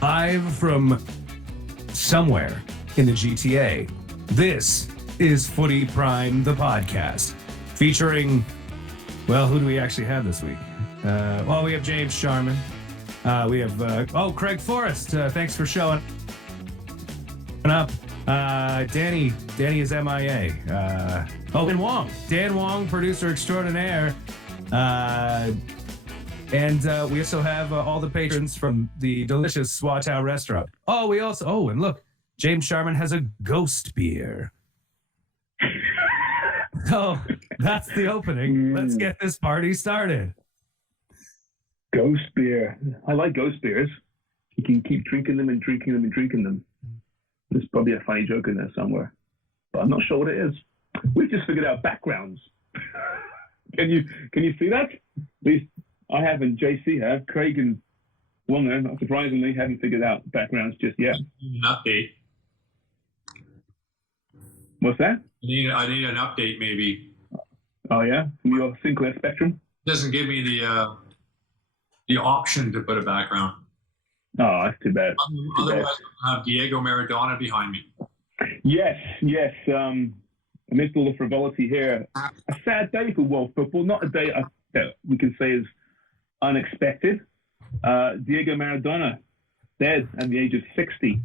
Live from somewhere in the GTA, this is Footy Prime, the podcast, featuring, well, who do we actually have this week? Well, we have James Sharman. We have, Craig Forrest. Thanks for showing up. Danny is MIA. Dan Wong, producer extraordinaire. And we also have all the patrons from the delicious Swatow restaurant. And look, James Sharman has a ghost beer. So that's the opening. Let's get this party started. Ghost beer. I like ghost beers. You can keep drinking them and drinking them and drinking them. There's probably a funny joke in there somewhere, but I'm not sure what it is. We've just figured out backgrounds. Can you see that? At least I have, and JC have. Craig and Wonger, not surprisingly, haven't figured out backgrounds just yet. An update. What's that? I need an update, maybe. Oh yeah, from your Sinclair Spectrum. It doesn't give me the option to put a background. Oh, that's too bad. Otherwise, I have Diego Maradona behind me. Yes. Amidst all the frivolity here, a sad day for world football. Not a day that we can say is unexpected. Diego Maradona, dead at the age of 60.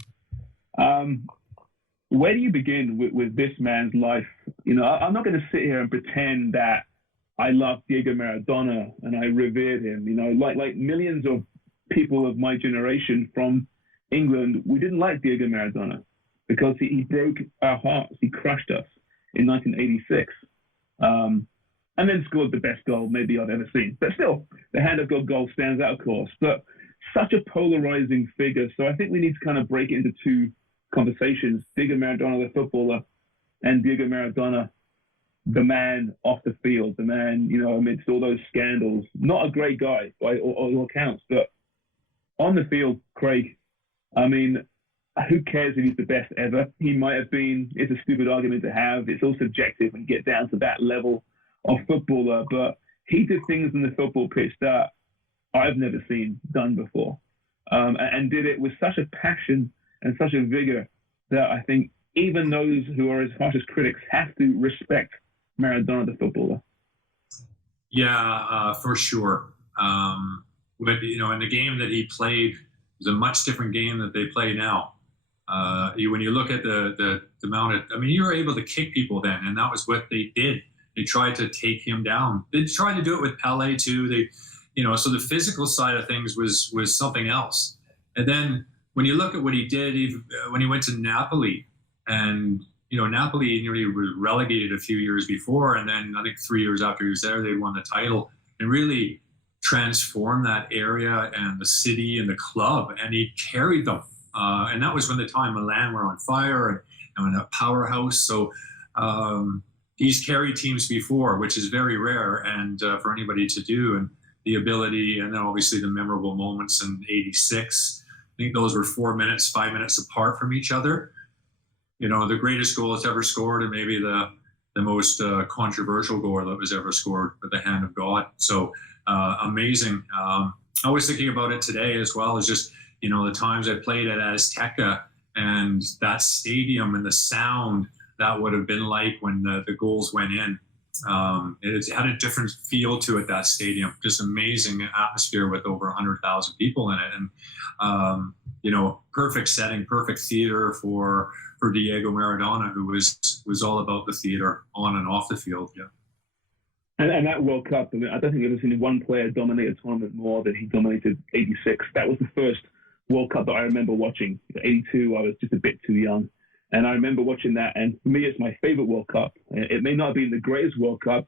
Where do you begin with this man's life? You know, I'm not going to sit here and pretend that I love Diego Maradona and I revered him. You know, like millions of people of my generation from England, we didn't like Diego Maradona because he broke our hearts. He crushed us in 1986. And then scored the best goal maybe I've ever seen. But still, the hand of God goal stands out, of course. But such a polarizing figure. So I think we need to kind of break it into two conversations. Diego Maradona, the footballer, and Diego Maradona, the man off the field, the man, you know, amidst all those scandals. Not a great guy by all accounts, but on the field, Craig, I mean, who cares if he's the best ever? He might have been. It's a stupid argument to have. It's all subjective when you get down to that level of footballer, but he did things in the football pitch that I've never seen done before, and did it with such a passion and such a vigor that I think even those who are his harshest critics have to respect Maradona, the footballer. Yeah, for sure. But, you know, in the game that he played, it was a much different game that they play now. When you look at the amount of, I mean, you were able to kick people then, and that was what they did. They tried to take him down. They tried to do it with Pelé too. So the physical side of things was something else. And then when you look at what he did, when he went to Napoli, and Napoli nearly was relegated a few years before, and then I think 3 years after he was there, they won the title and really transformed that area and the city and the club, and he carried them. And that was when the time Milan were on fire and a powerhouse. So. He's carried teams before, which is very rare, and for anybody to do, and the ability, and then obviously the memorable moments in '86. I think those were 5 minutes apart from each other. You know, the greatest goal that's ever scored, and maybe the most controversial goal that was ever scored with the hand of God. So amazing. I was thinking about it today as well, as just, you know, the times I played at Azteca and that stadium and the sound that would have been like when the goals went in. It had a different feel to it, that stadium. Just amazing atmosphere with over 100,000 people in it. And, perfect setting, perfect theater for Diego Maradona, who was all about the theater on and off the field. Yeah. And that World Cup, I mean, I don't think I've ever seen one player dominate a tournament more than he dominated '86. That was the first World Cup that I remember watching. '82, I was just a bit too young. And I remember watching that, and for me, it's my favorite World Cup. It may not have been the greatest World Cup,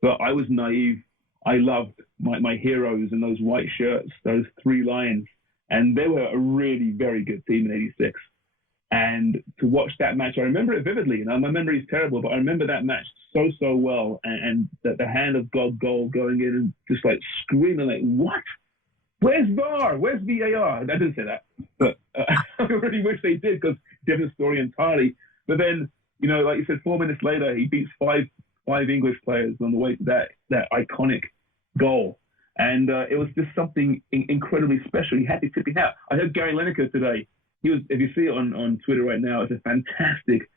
but I was naive. I loved my heroes and those white shirts, those three lions. And they were a really very good team in '86. And to watch that match, I remember it vividly. You know, my memory is terrible, but I remember that match so well. And the hand of God goal going in and just like screaming like, what? Where's VAR? Where's VAR? I didn't say that, but I really wish they did, because different story entirely. But then, you know, like you said, 4 minutes later, he beats five English players on the way to that iconic goal. And it was just something incredibly special. He had to tip it out. I heard Gary Lineker today. If you see it on Twitter right now, it's a fantastic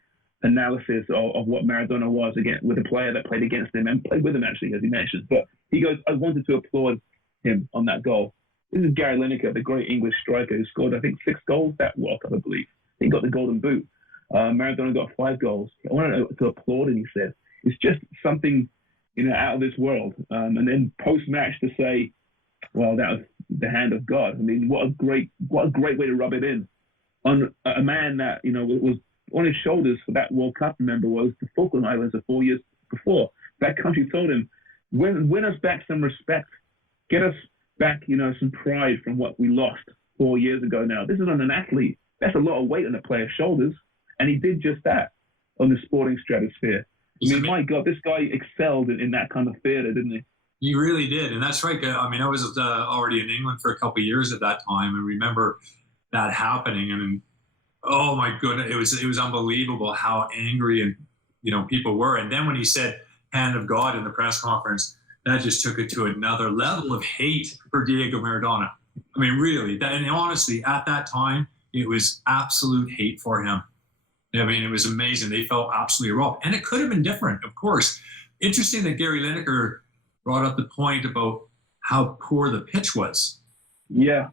analysis of what Maradona was again with a player that played against him and played with him, actually, as he mentioned. But he goes, I wanted to applaud him on that goal. This is Gary Lineker, the great English striker who scored, I think, 6 goals that World Cup, I believe. He got the Golden Boot. Maradona got 5 goals. I wanted to applaud him, he said. It's just something, out of this world. And then post-match to say, well, that was the hand of God. I mean, what a great way to rub it in on a man that, was on his shoulders for that World Cup, remember, was the Falkland Islands 4 years before. That country told him, win us back some respect. Get us back, some pride from what we lost 4 years ago now. This is on an athlete. That's a lot of weight on a player's shoulders. And he did just that on the sporting stratosphere. I mean, my God, this guy excelled in that kind of theater, didn't he? He really did. And that's right. I mean, I was already in England for a couple of years at that time and remember that happening. I mean, oh my goodness, it was unbelievable how angry and people were. And then when he said "hand of God" in the press conference, that just took it to another level of hate for Diego Maradona. I mean, really, and honestly, at that time, it was absolute hate for him. I mean, it was amazing. They felt absolutely robbed, and it could have been different, of course. Interesting that Gary Lineker brought up the point about how poor the pitch was. Yeah.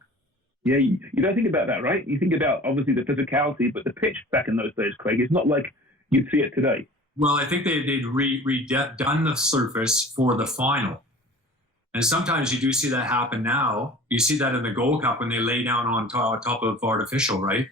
Yeah, you don't think about that, right? You think about, obviously, the physicality, but the pitch back in those days, Craig, it's not like you'd see it today. Well, I think they'd redone the surface for the final. And sometimes you do see that happen now. You see that in the Gold Cup when they lay down on top of artificial, right?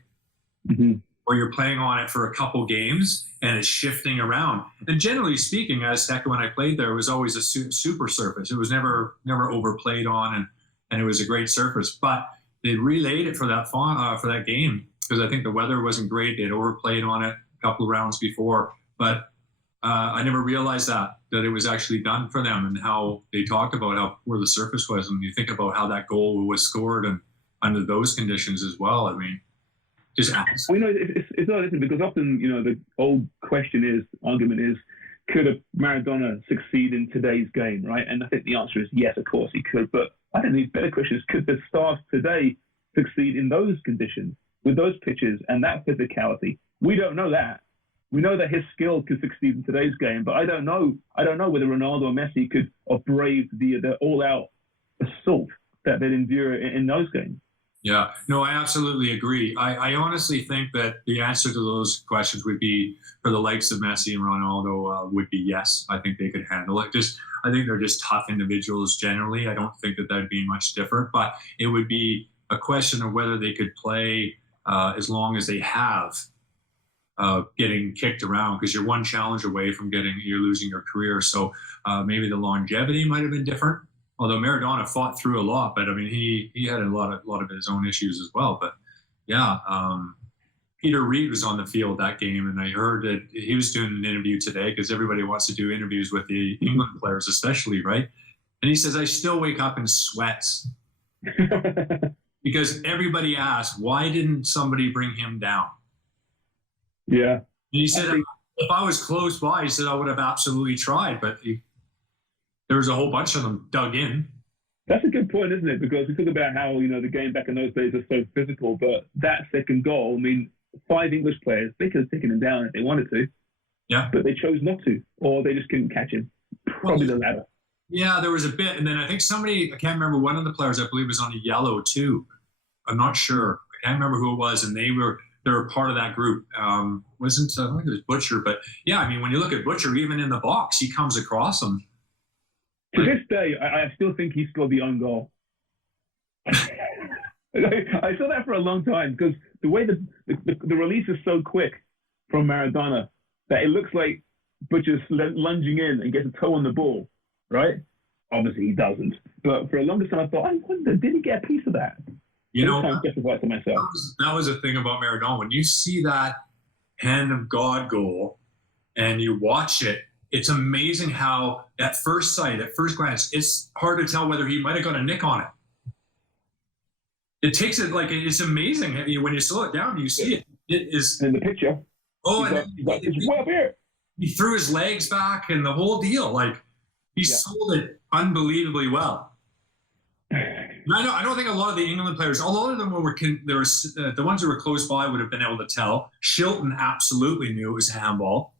Mm-hmm. Or you're playing on it for a couple games and it's shifting around. And generally speaking, Azteca, when I played there, it was always a super surface. It was never overplayed on, and it was a great surface. But they relayed it for that game because I think the weather wasn't great. They'd overplayed on it a couple of rounds before, but I never realized that it was actually done for them and how they talked about how poor the surface was. And you think about how that goal was scored and under those conditions as well. I mean, just well, it's not interesting because often the old argument is, could a Maradona succeed in today's game, right? And I think the answer is yes, of course he could. But I think the better question is, could the stars today succeed in those conditions, with those pitches and that physicality? We don't know that. We know that his skill could succeed in today's game, but I don't know whether Ronaldo or Messi could have braved the all-out assault that they'd endure in those games. Yeah, no, I absolutely agree. I honestly think that the answer to those questions would be, for the likes of Messi and Ronaldo, would be yes. I think they could handle it. I think they're just tough individuals generally. I don't think that that'd be much different, but it would be a question of whether they could play as long as they have getting kicked around, because you're one challenge away from you're losing your career. So maybe the longevity might have been different. Although Maradona fought through a lot, but I mean, he had a lot of his own issues as well. But yeah, Peter Reid was on the field that game, and I heard that he was doing an interview today because everybody wants to do interviews with the England players, especially, right? And he says, I still wake up in sweats because everybody asked, why didn't somebody bring him down? Yeah. And he said, if I was close by, he said, I would have absolutely tried, but there was a whole bunch of them dug in. That's a good point, isn't it? Because we talk about how, the game back in those days was so physical, but that second goal, I mean, 5 English players, they could have taken him down if they wanted to. Yeah. But they chose not to, or they just couldn't catch him. Probably the latter. Yeah, there was a bit. And then I think somebody, I can't remember, one of the players, I believe, was on a yellow too. I'm not sure. I can't remember who it was. And they were part of that group. I think it was Butcher. But yeah, I mean, when you look at Butcher, even in the box, he comes across them. To this day, I still think he scored the own goal. I saw that for a long time because the way the release is so quick from Maradona that it looks like Butcher's lunging in and gets a toe on the ball, right? Obviously, he doesn't. But for a longer time, I thought, I wonder, did he get a piece of that? Justify to myself. That was the thing about Maradona. When you see that hand of God goal and you watch it, it's amazing how at first sight, at first glance, it's hard to tell whether he might have got a nick on it. It takes it it's amazing. I mean, when you slow it down, you see it. It is in the picture. Oh, it's way up here. He threw his legs back and the whole deal. He sold it unbelievably well. I don't think a lot of the England players, a lot of them the ones who were close by would have been able to tell. Shilton absolutely knew it was handball.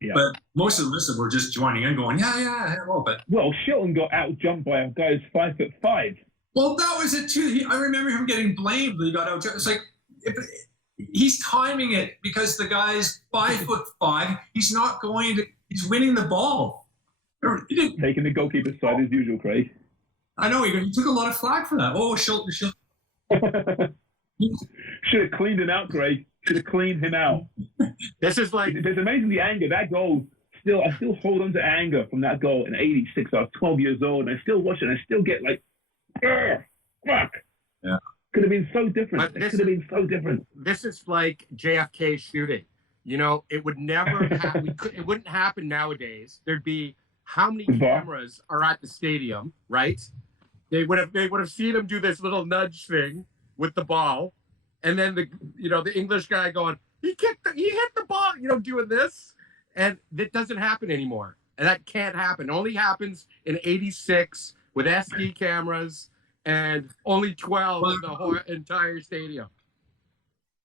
Yeah. But most of the rest of them were just joining in going, yeah, handball. But Shilton got out-jumped by a guy who's 5'5". Well, that was it too. I remember him getting blamed when he got out. It's like, he's timing it because the guy's 5'5". He's not going to, he's winning the ball. Taking the goalkeeper's side as usual, Craig. I know, he took a lot of flack for that. Oh, Shilton. Should have cleaned him out, Craig. Should have cleaned him out. This is like... There's amazingly anger. That goal, I still hold on to anger from that goal in 86. I was 12 years old, and I still watch it, and I still get like, fuck. Yeah. Could have been so different. It could have been so different. This is like JFK shooting. You know, it would never happen. It wouldn't happen nowadays. There'd be how many cameras are at the stadium, right? They would have seen him do this little nudge thing with the ball, and then the English guy going, he hit the ball, doing this, and it doesn't happen anymore, and that can't happen. It only happens in '86 with SD cameras and only 12 in the whole entire stadium.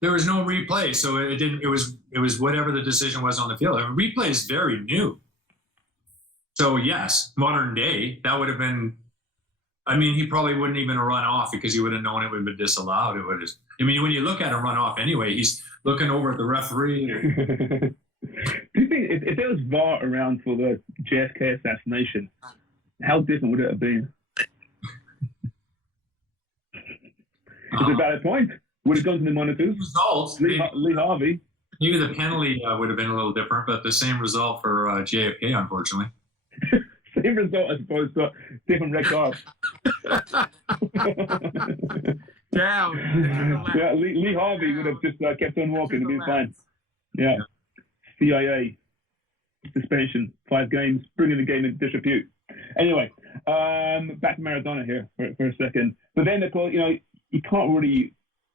There was no replay, so it didn't. It was whatever the decision was on the field. And replay is very new. So yes, modern day, that would have been. I mean, he probably wouldn't even run off because he would have known it would have been disallowed. It would have. I mean, when you look at him run off anyway, he's looking over at the referee. Do you think if there was VAR around for the JFK assassination, how different would it have been? It's a valid point. Would have gone to the monitors. Results. Lee Harvey. Maybe the penalty would have been a little different, but the same result for JFK, unfortunately. Same result as opposed to different red cards. Down. Yeah, Lee Harvey would have just kept on walking and been fine. Yeah. CIA suspension, 5 games, bringing the game into disrepute. Anyway, back to Maradona here for a second. But then, of course, you can't really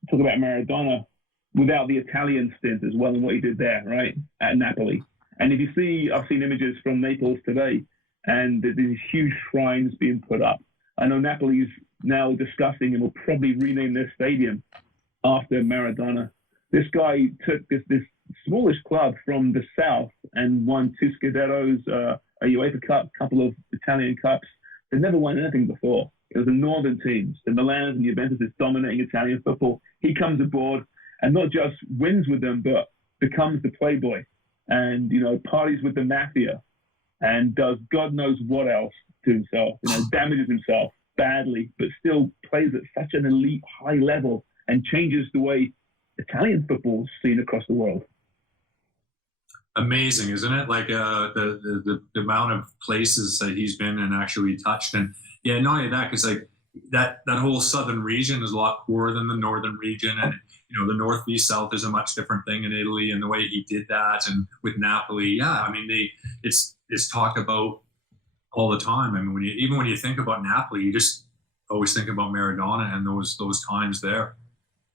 talk about Maradona without the Italian stint as well and what he did there, right, at Napoli. And if you see, I've seen images from Naples today, and there's these huge shrines being put up. I know Napoli's now discussing and will probably rename their stadium after Maradona. This guy took this smallish club from the south and won 2 Scudettos, a UEFA Cup, a couple of Italian Cups. They never won anything before. It was the northern teams, the Milans and Juventus, is dominating Italian football. He comes aboard and not just wins with them, but becomes the playboy and, parties with the mafia and does God knows what else to himself, damages himself badly, but still plays at such an elite high level and changes the way Italian football is seen across the world. Amazing, isn't it? Like the amount of places that he's been and actually touched. And yeah, not only that, because like that whole southern region is a lot poorer than the northern region. And, the north v south is a much different thing in Italy, and the way he did that. And with Napoli, yeah, I mean, it's talked about all the time. I mean, when you think about Napoli, you just always think about Maradona and those times there.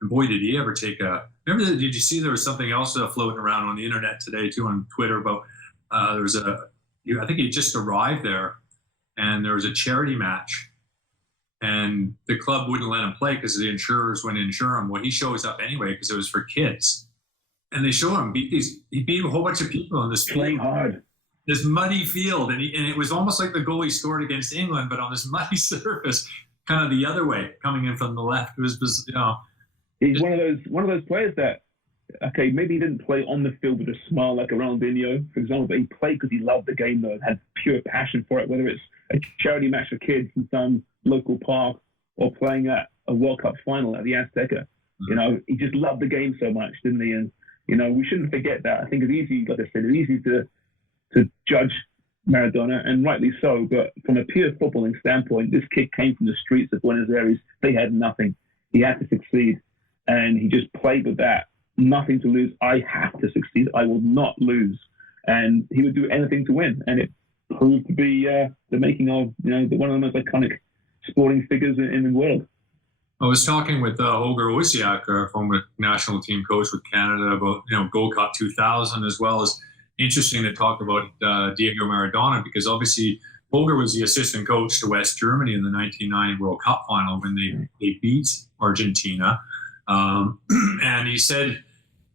And boy, did he ever take did you see there was something else floating around on the internet today too, on Twitter about, I think he just arrived there and there was a charity match and the club wouldn't let him play because the insurers wouldn't insure him. Well, he shows up anyway because it was for kids. And they show him, he beat a whole bunch of people on this playing hard. This muddy field, and it was almost like the goal he scored against England, but on this muddy surface, kind of the other way, coming in from the left. It was just, He's one of those players that, okay, maybe he didn't play on the field with a smile like a Ronaldinho, for example, but he played because he loved the game, though, and had pure passion for it, whether it's a charity match for kids in some local park or playing at a World Cup final at the Azteca. He just loved the game so much, didn't he? And, we shouldn't forget that. I think it's easy, like I said, it's easy to judge Maradona, and rightly so, but from a pure footballing standpoint, this kid came from the streets of Buenos Aires. They had nothing. He had to succeed, and he just played with that. Nothing to lose. I have to succeed. I will not lose. And he would do anything to win, and it proved to be the making of one of the most iconic sporting figures in the world. I was talking with Holger Osiak, former national team coach with Canada, about Gold Cup 2000, as well as interesting to talk about Diego Maradona, because obviously Holger was the assistant coach to West Germany in the 1990 World Cup final when they beat Argentina. And he said,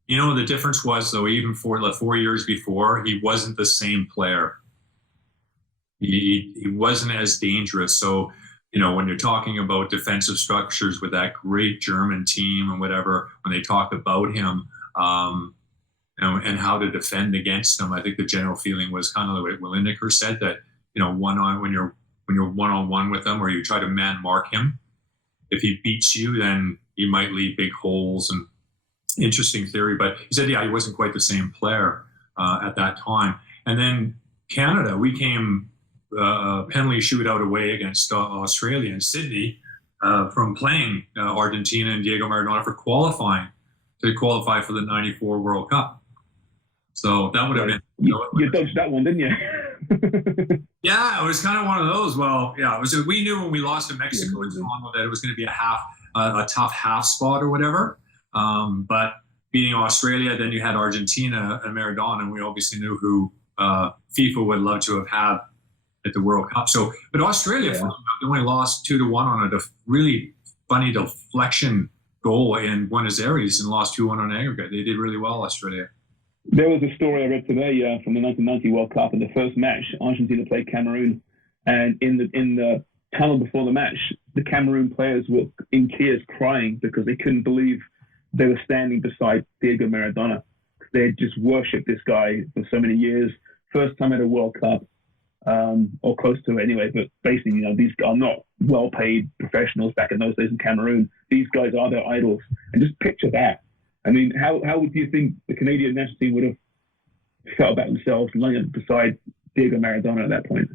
the difference was, though, even for the 4 years before, he wasn't the same player. He wasn't as dangerous. So, when you're talking about defensive structures with that great German team and whatever, when they talk about him, and how to defend against them, I think the general feeling was kind of like what Lineker said, that, when you're one-on-one with him or you try to man mark him, if he beats you, then he might leave big holes. And interesting theory. But he said, he wasn't quite the same player at that time. And then Canada, we came penalty shootout away against Australia in Sydney from playing Argentina and Diego Maradona to qualify for the 94 World Cup. So that would have been... You dodged that one, didn't you? Yeah, it was kind of one of those. Well, yeah, we knew when we lost to Mexico in Toronto that it was going to be a tough half spot or whatever. But beating Australia, then you had Argentina and Maradona, and we obviously knew who FIFA would love to have had at the World Cup. So, but Australia they only lost 2-1 on a really funny deflection goal in Buenos Aires and lost 2-1 on aggregate. They did really well, Australia. There was a story I read today from the 1990 World Cup. In the first match, Argentina played Cameroon, and in the tunnel before the match, the Cameroon players were in tears, crying because they couldn't believe they were standing beside Diego Maradona. They had just worshipped this guy for so many years. First time at a World Cup, or close to it anyway. But basically, these are not well-paid professionals back in those days in Cameroon. These guys are their idols. And just picture that. I mean, how would you think the Canadian national team would have felt about themselves lying beside Diego Maradona at that point?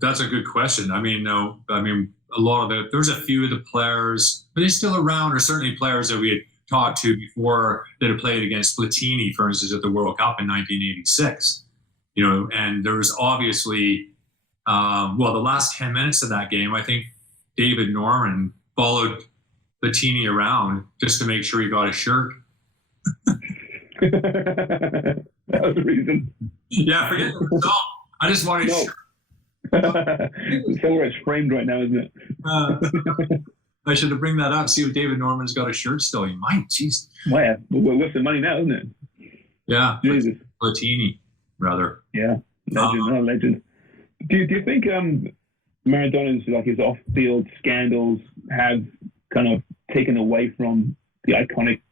That's a good question. A lot of there's a few of the players, but they're still around, or certainly players that we had talked to before that had played against Platini, for instance, at the World Cup in 1986. And there was obviously, the last 10 minutes of that game, I think David Norman followed Platini around just to make sure he got a shirt. That was the reason. Yeah, forget the result. I just wanted a shirt. Somewhere it's framed right now, isn't it? I should have bring that up. See if David Norman's got a shirt still. He might. Jeez. Well, we're worth the money now, isn't it? Yeah. Jesus. Platini, rather. Yeah. Legend. Do you think Maradona's his off-field scandals have kind of taken away from the iconic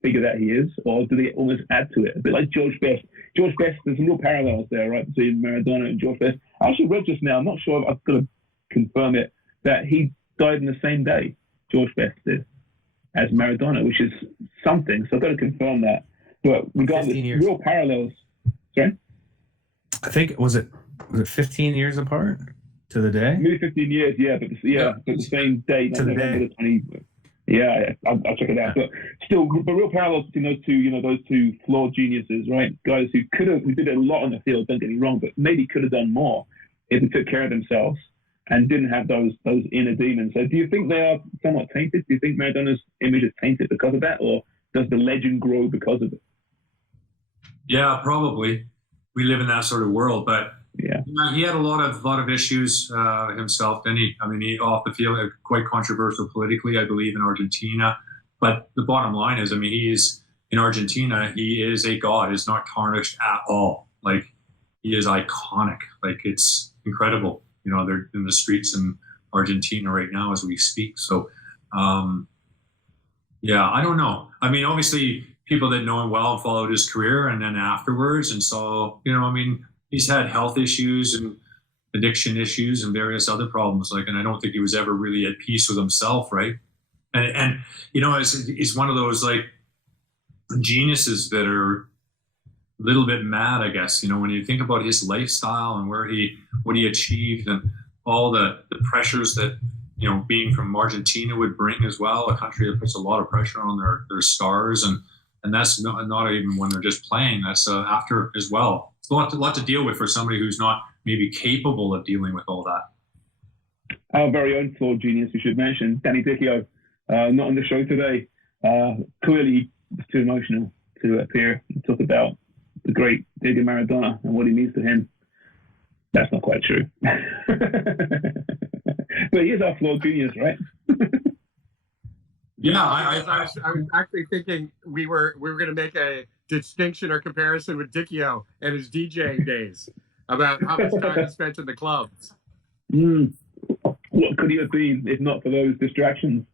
figure that he is, or do they almost add to it? A bit like George Best. George Best, there's some real parallels there, right, between Maradona and George Best. I actually read just now, I'm not sure if I've got to confirm it, that he died in the same day, George Best did, as Maradona, which is something. So I've got to confirm that. But regardless, real parallels. Sorry? I think, was it 15 years apart to the day? Maybe 15 years, but the same day. To the day. 20, I'll check it out. But still, the real parallels between those two flawed geniuses, right? Guys who did a lot on the field, don't get me wrong, but maybe could have done more if they took care of themselves and didn't have those inner demons. So do you think they are somewhat tainted? Do you think Maradona's image is tainted because of that, or does the legend grow because of it? Yeah, probably. We live in that sort of world, but yeah, he had a lot of issues himself. Then he off the field, quite controversial politically, I believe, in Argentina. But the bottom line is, he's in Argentina. He is a god. He's not tarnished at all. Like, he is iconic. Like, it's incredible. They're in the streets in Argentina right now as we speak. So, I don't know. Obviously, people that know him well and followed his career, and then afterwards, and saw, he's had health issues and addiction issues and various other problems. And I don't think he was ever really at peace with himself, right? And he's one of those geniuses that are a little bit mad, I guess. When you think about his lifestyle and what he achieved, and all the pressures that being from Argentina would bring as well, a country that puts a lot of pressure on their stars, and that's not even when they're just playing. That's after as well. It's a lot to deal with for somebody who's not maybe capable of dealing with all that. Our very own flawed genius, we should mention, Danny Dichio, not on the show today. Clearly, it's too emotional to appear and talk about the great Diego Maradona and what he means to him. That's not quite true. But he is our flawed genius, right? Yeah, I was actually thinking we were going to make a distinction or comparison with Dicchio and his DJ days about how much time he spent in the clubs. What could he have been if not for those distractions?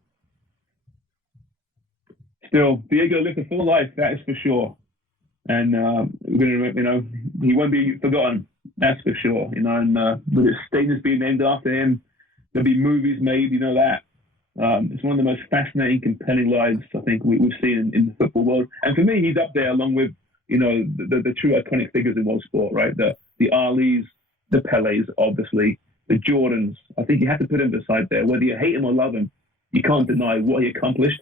Still, Diego lived a full life, that is for sure. And we're gonna, he won't be forgotten. That's for sure. And with his stadiums being named after him, there'll be movies made. You know that. It's one of the most fascinating, compelling lives I think we've seen in the football world. And for me, he's up there along with the true iconic figures in world sport, right? The Alis, the Pelés, obviously, the Jordans. I think you have to put him beside there. Whether you hate him or love him, you can't deny what he accomplished,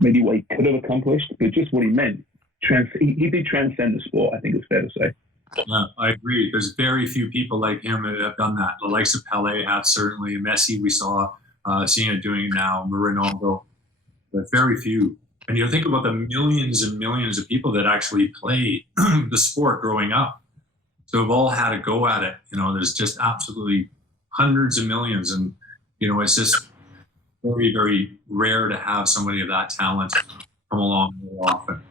maybe what he could have accomplished, but just what he meant. He did transcend the sport, I think it's fair to say. Yeah, I agree. There's very few people like him that have done that. The likes of Pelé have certainly. Messi, we saw, seeing it doing it now, Ronaldo, but very few. And you think about the millions and millions of people that actually play the sport growing up. So we've all had a go at it. There's just absolutely hundreds of millions. And, it's just very, very rare to have somebody of that talent come along more often.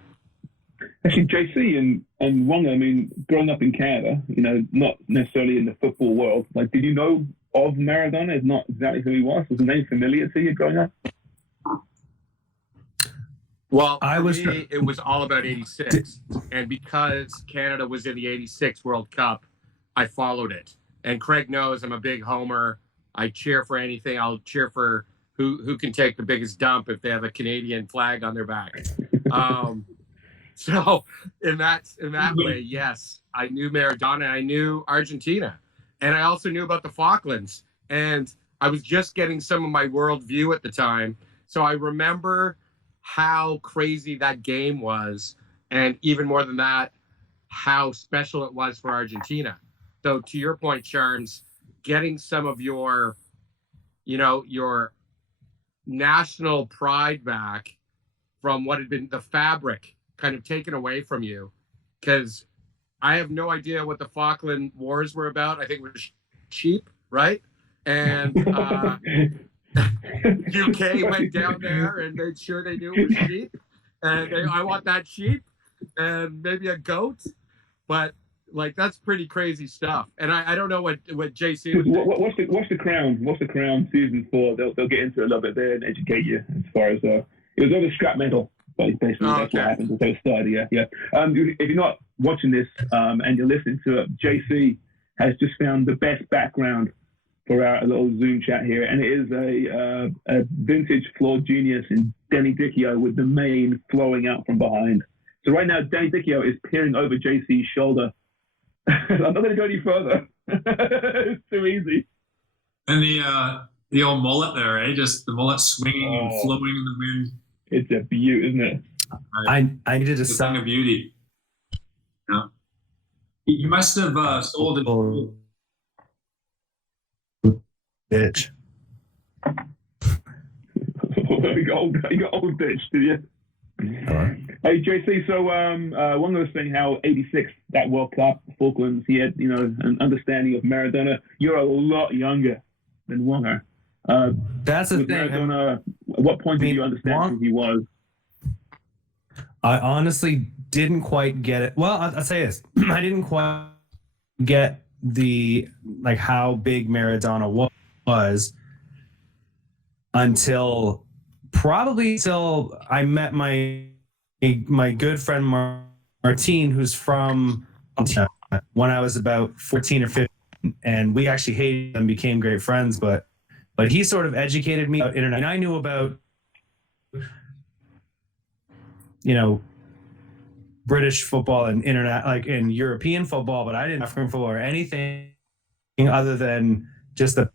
Actually, JC and Wonga, growing up in Canada, not necessarily in the football world, did you know of Maradona? Is not exactly who he was? Was the name familiar to you growing up? Well, it was all about 86. And because Canada was in the 86 World Cup, I followed it. And Craig knows I'm a big homer. I cheer for anything. I'll cheer for who can take the biggest dump if they have a Canadian flag on their back. So in that way, yes, I knew Maradona. I knew Argentina. And I also knew about the Falklands. And I was just getting some of my worldview at the time. So I remember how crazy that game was. And even more than that, how special it was for Argentina. So to your point, Charms, getting some of your national pride back from what had been the fabric kind of taken away from you, because I have no idea what the Falkland Wars were about. I think it was sheep, right? And UK went down there and made sure they knew it was sheep. And I want that sheep and maybe a goat. But that's pretty crazy stuff. And I don't know what JC was doing. What's the Crown? What's the Crown season 4? They'll get into it a little bit there and educate you as far as it was over scrap metal. Basically, that's what happens. So it started, yeah. If you're not watching this and you're listening to it, JC has just found the best background for our little Zoom chat here, and it is a vintage flawed genius in Danny Dicchio with the mane flowing out from behind. So right now, Danny Dicchio is peering over JC's shoulder. I'm not going to go any further. It's too easy. And the old mullet there, eh? Just the mullet swinging and flowing in the wind. It's a beauty, isn't it? I needed a song of beauty. Yeah. You must have sold it. Bitch. you got old bitch, did you? Hey JC, so one was saying how 86, that World Cup, Falklands, he had an understanding of Maradona. You're a lot younger than Wonga. That's the thing. Maradona, at what point did you understand who he was? I honestly didn't quite get it. Well, I'll say this: I didn't quite get the how big Maradona was until I met my good friend Martine, who's from when I was about 14 or 15, and we actually hated and became great friends. But he sort of educated me about internet. And I knew about British football and internet, in European football, but I didn't know African football or anything other than just the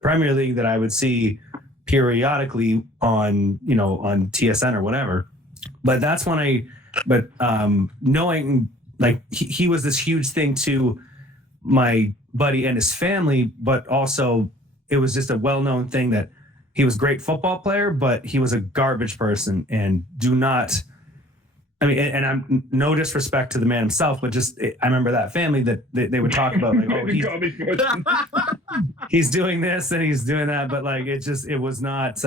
Premier League that I would see periodically on TSN or whatever. But that's when knowing he was this huge thing to my buddy and his family, but also it was just a well-known thing that he was a great football player, but he was a garbage person. And do not I mean, and I'm no disrespect to the man himself, but just I remember that family that they would talk about like, oh, he's doing this and he's doing that, but like it was not.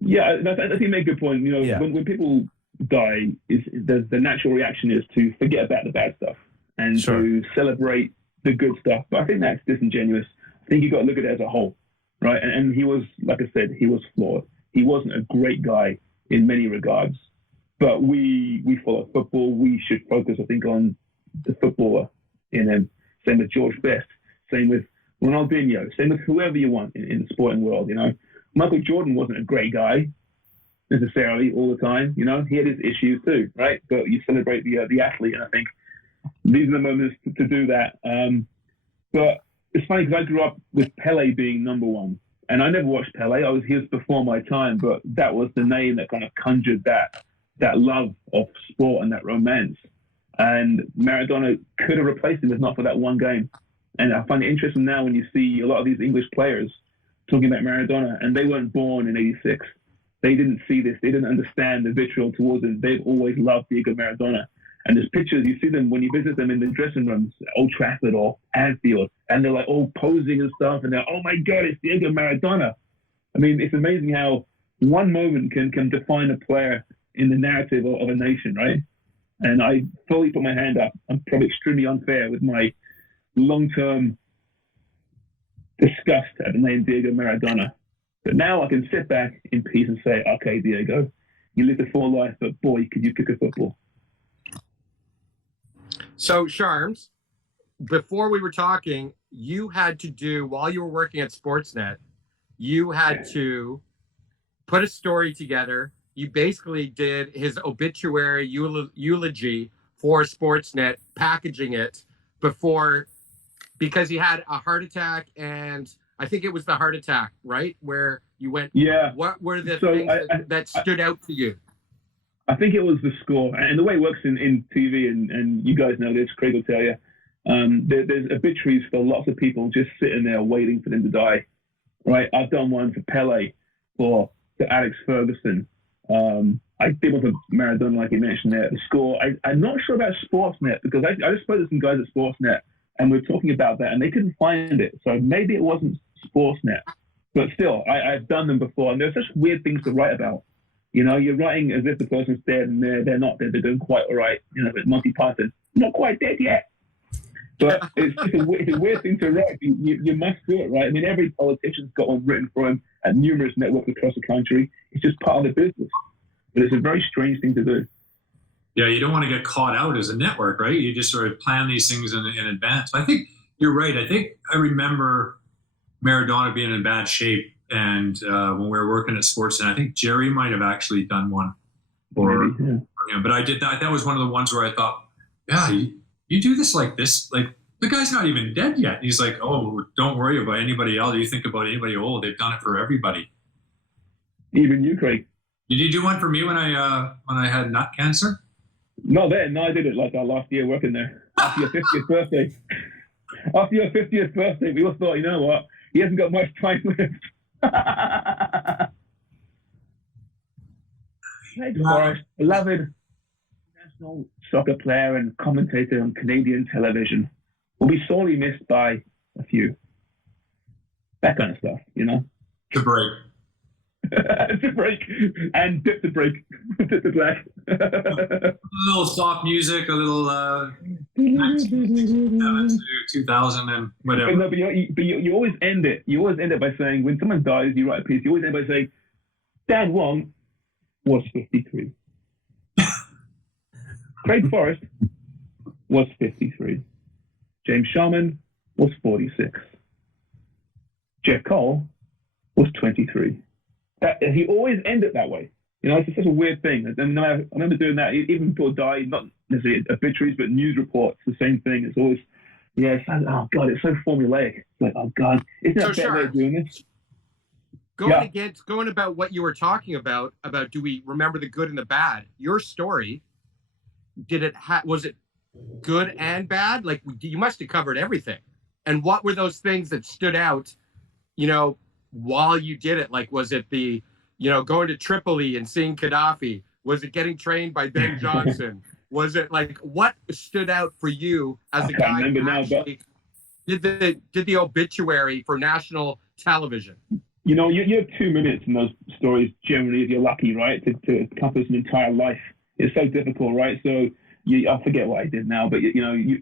Yeah, I think you make a good point. You know, when people die, the natural reaction is to forget about the bad stuff and to celebrate the good stuff. But I think that's disingenuous. I think you've got to look at it as a whole, right? And he was, like I said, he was flawed. He wasn't a great guy in many regards, but we follow football. We should focus, I think, on the footballer in him. Same with George Best. Same with Ronaldinho. Same with whoever you want in the sporting world. You know, Michael Jordan wasn't a great guy necessarily all the time. You know, he had his issues too, right? But you celebrate the athlete, and I think these are the moments to do that. But it's funny because I grew up with Pele being number one. And I never watched Pele. He was before my time, but that was the name that kind of conjured that love of sport and that romance. And Maradona could have replaced him if not for that one game. And I find it interesting now when you see a lot of these English players talking about Maradona, and they weren't born in '86. They didn't see this. They didn't understand the vitriol towards him. They've always loved Diego Maradona. And there's pictures, you see them when you visit them in the dressing rooms, Old Trafford or Anfield, and they're like all posing and stuff, and they're, oh my God, it's Diego Maradona. I mean, it's amazing how one moment can define a player in the narrative of a nation, right? And I fully put my hand up. I'm probably extremely unfair with my long-term disgust at the name Diego Maradona. But now I can sit back in peace and say, okay, Diego, you lived a full life, but boy, could you kick a football. So, Sharms, before we were talking, you had to do, while you were working at Sportsnet, you had to put a story together. You basically did his obituary eulogy for Sportsnet, packaging it because he had a heart attack, and I think it was the heart attack, right? Where you went, what were the things that stood out to you? I think it was the score, and the way it works in TV, and you guys know this, Craig will tell you, there's obituaries for lots of people just sitting there waiting for them to die, right? I've done one for Pele, for Alex Ferguson. I did one for Maradona, like you mentioned there, the score. I'm not sure about Sportsnet, because I just spoke to some guys at Sportsnet, and we were talking about that, and they couldn't find it, so maybe it wasn't Sportsnet. But still, I've done them before, and there's such weird things to write about. You know, you're writing as if the person's dead, and they're not dead. They're doing quite all right. You know, but Monty Python, not quite dead yet. But it's just a weird thing to write. You must do it, right? I mean, every politician's got one written for him at numerous networks across the country. It's just part of the business. But it's a very strange thing to do. Yeah, you don't want to get caught out as a network, right? You just sort of plan these things in advance. I think you're right. I think I remember Maradona being in bad shape. And when we were working at Sports, and I think Jerry might have actually done one for him. But I did that. That was one of the ones where I thought, yeah, you do this like this. Like, the guy's not even dead yet. And he's like, oh, don't worry about anybody else. You think about anybody old. They've done it for everybody. Even you, Craig. Did you do one for me when I had nut cancer? Not then. No, I did it like our last year working there. After your 50th birthday. After your 50th birthday, we all thought, you know what? He hasn't got much time left. Beloved national soccer player and commentator on Canadian television will be sorely missed by a few. That kind of stuff, you know? To break. To break. And dip the break. Dip the black. A little soft music, a little 2000 and whatever. But you always end it. You always end it by saying, when someone dies, you write a piece, you always end by saying, Dan Wong was 53. Craig Forrest was 53. James Sharman was 46. Jeff Cole was 23. He always ended that way. You know, it's just such a weird thing. And I remember doing that, even before dying, not necessarily obituaries, but news reports, the same thing. It's always, it's like, oh God, it's so formulaic. It's like, oh God, isn't that a better way of doing this? Going about what you were talking about do we remember the good and the bad? Your story, was it good and bad? Like, you must have covered everything. And what were those things that stood out, you know, while you did it? Like, was it the going to Tripoli and seeing Gaddafi? Was it getting trained by Ben Johnson? Was it like, what stood out for you as a guy who actually did the obituary for national television? You have 2 minutes in those stories generally, if you're lucky, right, to encompass an entire life. It's so difficult, right? So I forget what I did now, but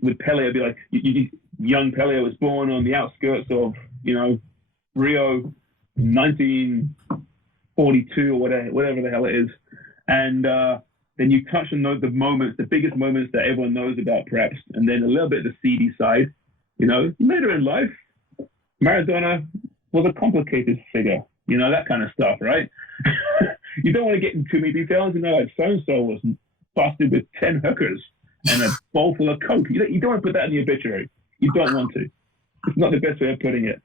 with Pele, it'd be like young Pele was born on the outskirts of Rio, 1942 or whatever the hell it is, and then you touch on the moments, the biggest moments that everyone knows about, perhaps, and then a little bit of the seedy side. Later in life, Maradona was a complicated figure, that kind of stuff, right? You don't want to get into too many details, like so-and-so was busted with 10 hookers and a bowl full of coke. You don't want to put that in the obituary. You don't want to. It's not the best way of putting it.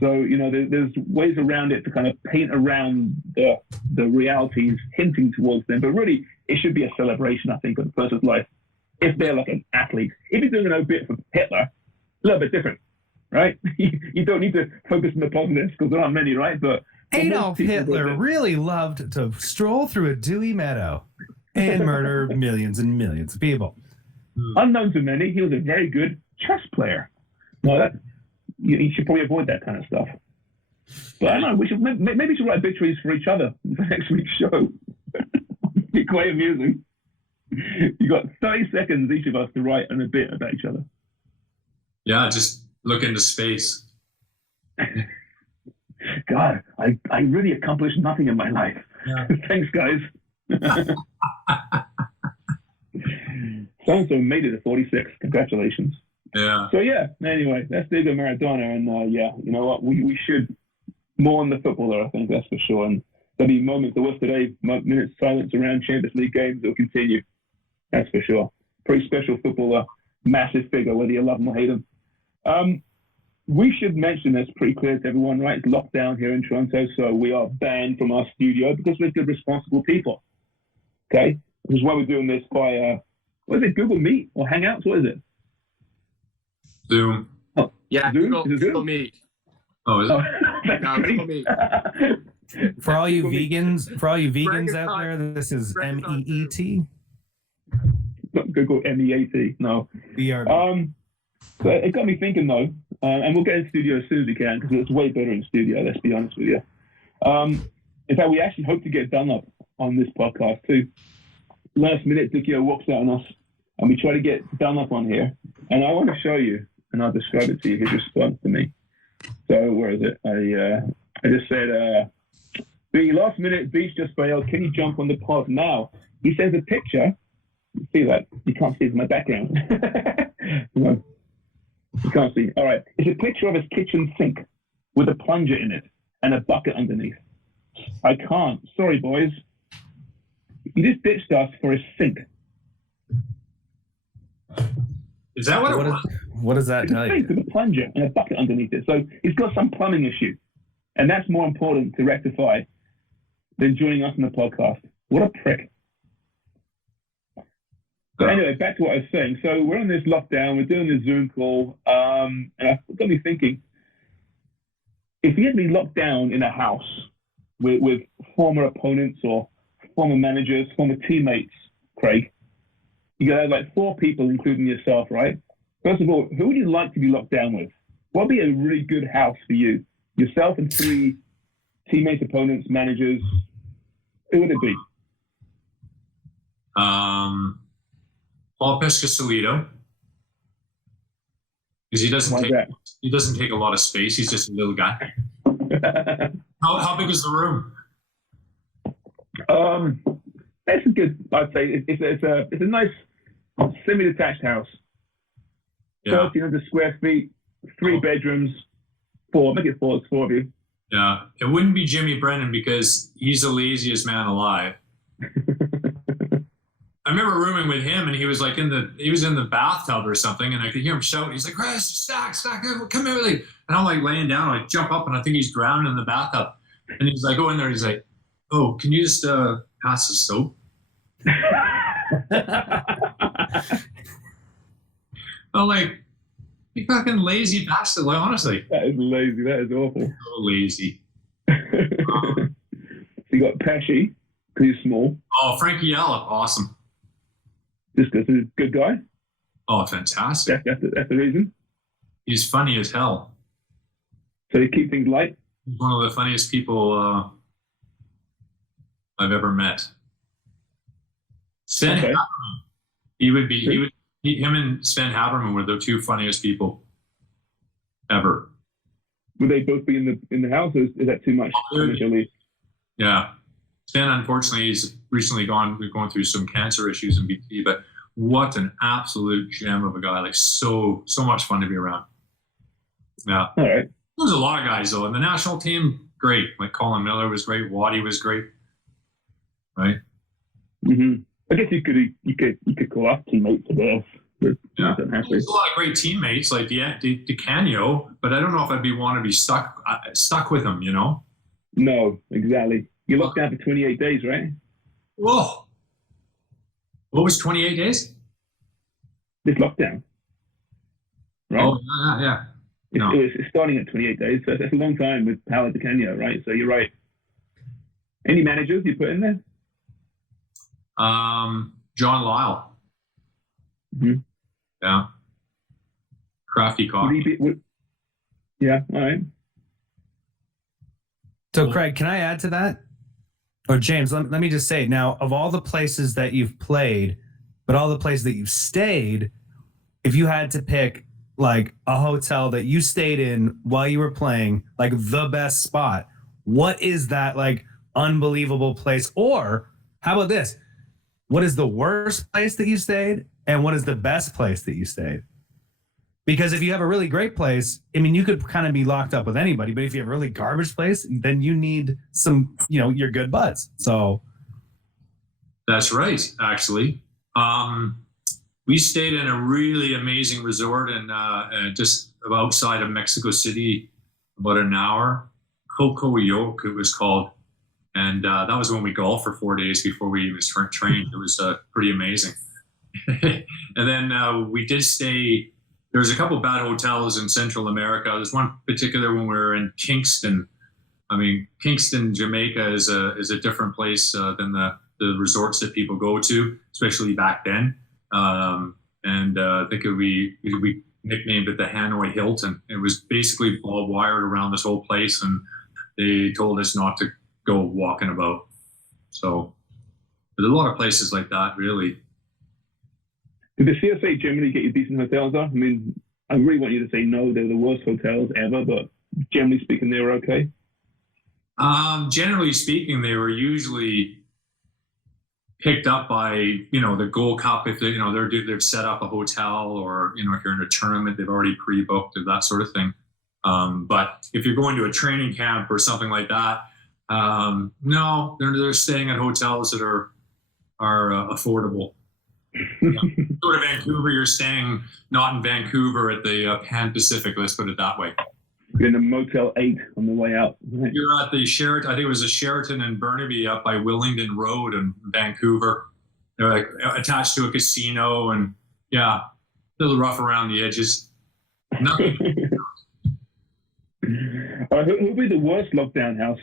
So, there's ways around it to kind of paint around the realities, hinting towards them. But really, it should be a celebration, I think, of the person's life. If they're like an athlete. If you're doing an obit for Hitler, a little bit different, right? You don't need to focus on the positives because there aren't many, right? But Adolf Hitler really loved to stroll through a dewy meadow and murder millions and millions of people. Unknown to many, he was a very good chess player. No, you should probably avoid that kind of stuff. But I don't know, maybe we should write obituaries for each other for next week's show. Be quite amusing. You got 30 seconds each of us to write an obit about each other. Yeah, just look into space. God, I really accomplished nothing in my life. Yeah. Thanks, guys. So-and-so made it to 46. Congratulations. Yeah. So, anyway, that's Diego Maradona. And, you know what? We should mourn the footballer, I think, that's for sure. And there'll be moments, there was today, minutes of silence around Champions League games that will continue. That's for sure. Pretty special footballer, massive figure, whether you love him or hate him. We should mention this pretty clear to everyone, right? It's lockdown here in Toronto, so we are banned from our studio because we're good, responsible people. Okay? Which is why we're doing this by, what is it, Google Meet or Hangouts? What is it? Zoom. Oh, yeah, Zoom? Google Meet. Oh, is it? No, Google Meet. For all you vegans out there, this is MEET. Google MEAT. No. BRB. So it got me thinking though, and we'll get in studio as soon as we can because it's way better in studio. Let's be honest with you. In fact, we actually hope to get Dunlop on this podcast too. Last minute, Dickie walks out on us, and we try to get Dunlop on here. And I want to show you, and I'll describe it to you. His response to me. So where is it? I just said, the last minute beach just failed. Can you jump on the pod now? He sends a picture. You see that? You can't see it in my background. No. You can't see. All right. It's a picture of his kitchen sink with a plunger in it and a bucket underneath. I can't. Sorry, boys. He just ditched us for his sink. Is that what it was? What does that tell you? It's a sink with a plunger and a bucket underneath it. So he's got some plumbing issue. And that's more important to rectify than joining us on the podcast. What a prick. But anyway, back to what I was saying. So we're on this lockdown. We're doing this Zoom call. And it got me thinking, if you had been locked down in a house with former opponents or former managers, former teammates, Craig, you got like 4 people, including yourself, right? First of all, who would you like to be locked down with? What would be a really good house for you? Yourself and 3 teammates, opponents, managers. Who would it be? Paul Pescasolido, because he doesn't take a lot of space. He's just a little guy. How big is the room? That's a good. I'd say it's a nice semi-detached house. Yeah. 1,300 square feet, 3 bedrooms, 4. Make it 4. It's 4 of you. Yeah, it wouldn't be Jimmy Brennan because he's the laziest man alive. I remember rooming with him, and he was like in the bathtub or something, and I could hear him shout. He's like, "Chris, stack, come here!" And I'm like laying down, I jump up, and I think he's drowning in the bathtub. And he's like, "Go in there." He's like, "Oh, can you just pass the soap?" I'm like, "You fucking lazy bastard!" Like honestly, that is lazy. That is awful. So lazy. So you got got Pesci, because he's small. Oh, Frankie Yallop, awesome. Just because he's a good guy. Oh, fantastic. That's the reason. He's funny as hell. So you keep things light? He's one of the funniest people I've ever met. Sven Haberman. Him and Sven Haberman were the two funniest people ever. Would they both be in the house, or is that too much? Yeah. Sven, unfortunately, he's recently going through some cancer issues in BT, but what an absolute gem of a guy. Like, so much fun to be around. Yeah. All right. There's a lot of guys, though. And the national team, great. Like, Colin Miller was great. Waddy was great. Right? Mm-hmm. I guess you could call us teammates to this. Yeah. There's a lot of great teammates like DiCanio, but I don't know if I'd want to be stuck with him, you know? No, exactly. You're locked down for 28 days, right? Whoa. What was 28 days? This lockdown. Right? Oh, yeah. No. It's starting at 28 days, so that's a long time with Paolo DiCanio, right? So you're right. Any managers you put in there? John Lyle. Mm-hmm. Yeah. Crafty coffee. Yeah, all right. So, Craig, can I add to that? Or James, let me just say, now, of all the places that you've played, but all the places that you've stayed, if you had to pick like a hotel that you stayed in while you were playing, like the best spot, what is that like unbelievable place? Or how about this? What is the worst place that you stayed? And what is the best place that you stayed? Because if you have a really great place, I mean, you could kind of be locked up with anybody, but if you have a really garbage place, then you need some, your good buds. So. That's right, actually. We stayed in a really amazing resort in just outside of Mexico City, about an hour. Cocoyoc, it was called. And that was when we golfed for 4 days before we even trained. It was pretty amazing. And then we did stay. There was a couple bad hotels in Central America. There's one particular when we were in Kingston. I mean, Kingston, Jamaica is a different place than the resorts that people go to, especially back then. I think we nicknamed it the Hanoi Hilton. It was basically all wired around this whole place, and they told us not to go walking about. So there's a lot of places like that, really. Did the CSA generally get you decent hotels, though? I mean, I really want you to say no, they're the worst hotels ever, but generally speaking, they were okay? Generally speaking, they were usually picked up by, the Gold Cup. If they've set up a hotel, or, if you're in a tournament, they've already pre-booked or that sort of thing. But if you're going to a training camp or something like that, no, they're staying at hotels that are affordable. Go to Vancouver, you're staying not in Vancouver at the Pan Pacific, let's put it that way. You're in a Motel 8 on the way out. Right. You're at the Sheraton, I think it was a Sheraton in Burnaby up by Willingdon Road in Vancouver. They're like attached to a casino, and yeah, a little rough around the edges. Nothing. Who would be the worst lockdown house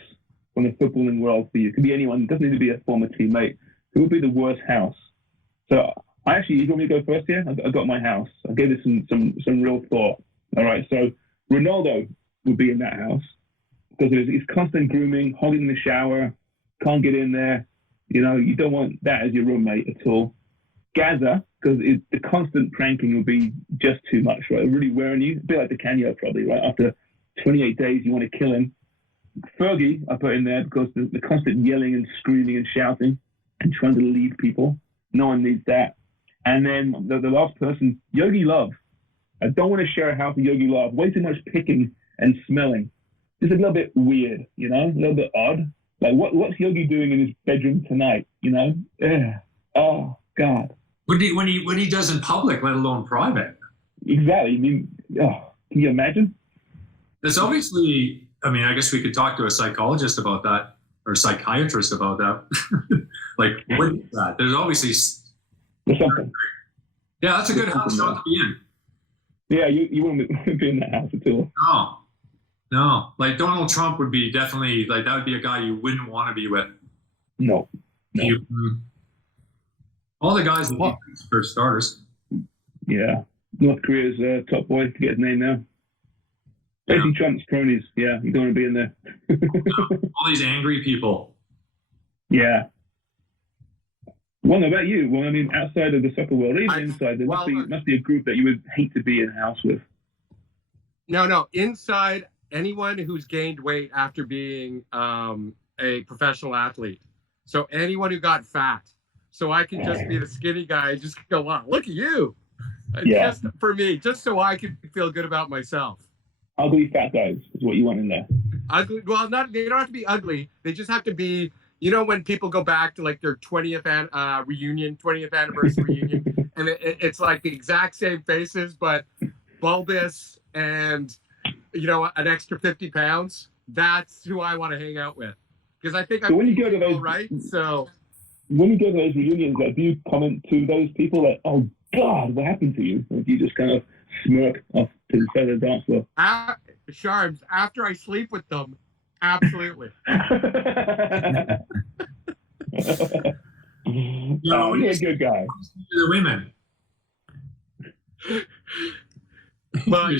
on the footballing world for you? It could be anyone. It doesn't need to be a former teammate. Who would be the worst house? So you want me to go first here? I got my house. I gave this some real thought. All right. So Ronaldo would be in that house because it's constant grooming, hogging the shower, can't get in there. You don't want that as your roommate at all. Gaza, because the constant pranking would be just too much, right? Really wearing you. A bit like the Canio probably, right? After 28 days, you want to kill him. Fergie, I put in there because the constant yelling and screaming and shouting and trying to lead people. No one needs that. And then the last person, Yogi Love. I don't want to share a house with Yogi Love. Way too much picking and smelling. It's a little bit weird, a little bit odd. Like, what's Yogi doing in his bedroom tonight, Ugh. Oh, God. When he does in public, let alone private. Exactly. I mean, can you imagine? There's obviously, I guess we could talk to a psychologist about that, or a psychiatrist about that. Like, what is that? There's obviously... There's something. Yeah, that's a good house not to be in. Yeah, you wouldn't be in that house at all. No. Like, Donald Trump would be definitely, like, that would be a guy you wouldn't want to be with. No. All the guys that for starters. Yeah. North Korea's top boy, forget his name now. Basically Trump's cronies. Yeah, you don't want to be in there. All these angry people. Yeah. Well, about you? Well, I mean, outside of the soccer world, even inside, there must be a group that you would hate to be in a house with. No. Inside, anyone who's gained weight after being a professional athlete. So anyone who got fat. So I can just be the skinny guy and just go, wow, look at you. Yeah. Just for me, just so I can feel good about myself. Ugly fat guys is what you want in there. Ugly? Well, they don't have to be ugly. They just have to be, when people go back to like their 20th anniversary reunion, and it's like the exact same faces, but bulbous and, an extra 50 pounds. That's who I want to hang out with. Because I think when you go to those, right? So when you go to those reunions, do you comment to those people like, oh, God, what happened to you? Or do you just kind of smirk off to the side of the dance floor? Sharms, after I sleep with them, absolutely. You're a good guy. The women. Well, you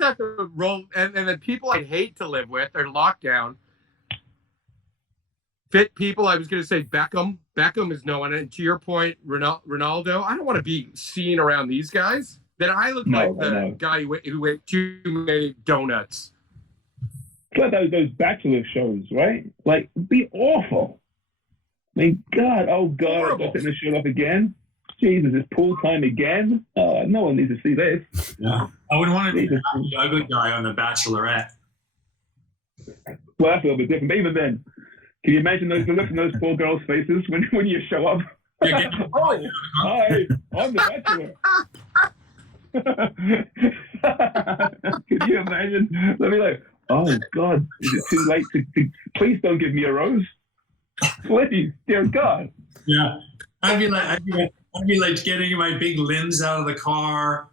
have to roll, and then people I hate to live with are lockdown. Fit people, I was going to say Beckham. Beckham is no one. And to your point, Ronaldo, I don't want to be seen around these guys. Then I look like the guy who ate too many donuts. It's like those Bachelor shows, right? Like, be awful. I mean, God, I've got to take the shirt off again. Jesus, it's pool time again. No one needs to see this. Yeah. I wouldn't want to be the ugly guy on The Bachelorette. Well, that's a little bit different. But even then, can you imagine the look in those poor girls' faces when you show up? Hi, I'm The Bachelor. Can you imagine? Let me like, oh God, is it too late to please don't give me a rose? Please, dear God. Yeah. I'd be like getting my big limbs out of the car,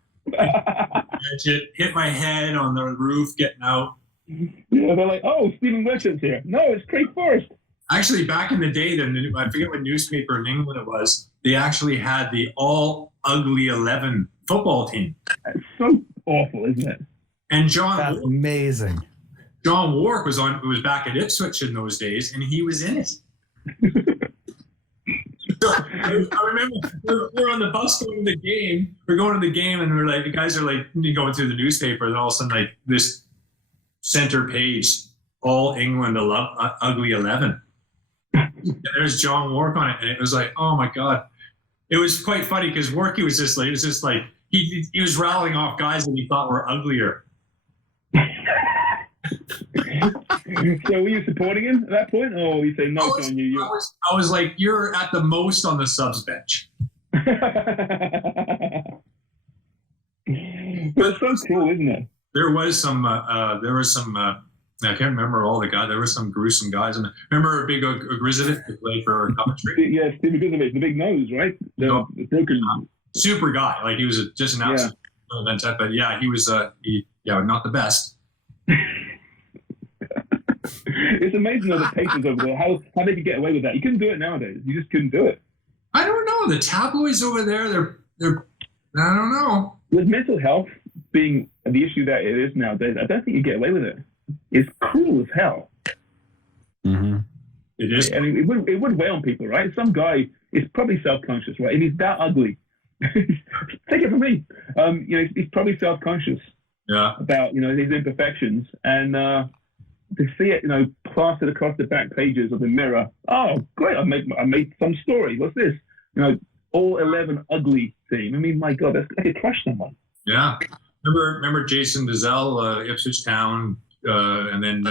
hit my head on the roof, getting out. Yeah, they're like, oh, Stephen Richards here. No, it's Craig Forrest. Actually, back in the day, I forget what newspaper in England it was, they actually had the all ugly 11 football team. That's so awful, isn't it? And That's amazing. John Wark was back at Ipswich in those days, and he was in it. So, I remember we're on the bus going to the game. We're going to the game, and we're like, the guys are like going through the newspaper, and all of a sudden, like this center page, all England ugly 11. And there's John Wark on it, and it was like, oh my God. It was quite funny because Warky was just like, he was rattling off guys that he thought were uglier. So were you supporting him at that point, or you say no on you? I was like, you're at the most on the subs bench. But it's so cool, isn't it? There was some. I can't remember all the guys. There were some gruesome guys. And remember Big Grizzly who played for Coventry? Yeah, Steve Grizzly, the big nose, right? The broken. Super guy. Like he was just an absolute event. But yeah, he was. Not the best. It's amazing though, the papers over there, how they could get away with that. You couldn't do it nowadays. You just couldn't do it. I don't know. The tabloids over there, they're I don't know. With mental health being the issue that it is nowadays, I don't think you get away with it. It's cruel as hell. Mm-hmm. It is. I mean, it would weigh on people, right? Some guy is probably self-conscious, right? And he's that ugly. Take it from me. He's probably self-conscious. Yeah. About his imperfections, and to see it plastered across the back pages of the Mirror. Oh, great! I made some story. What's this? All 11 ugly team. I mean, my God, that could crush someone. Yeah. Remember Jason Dizelle, Ipswich Town, and then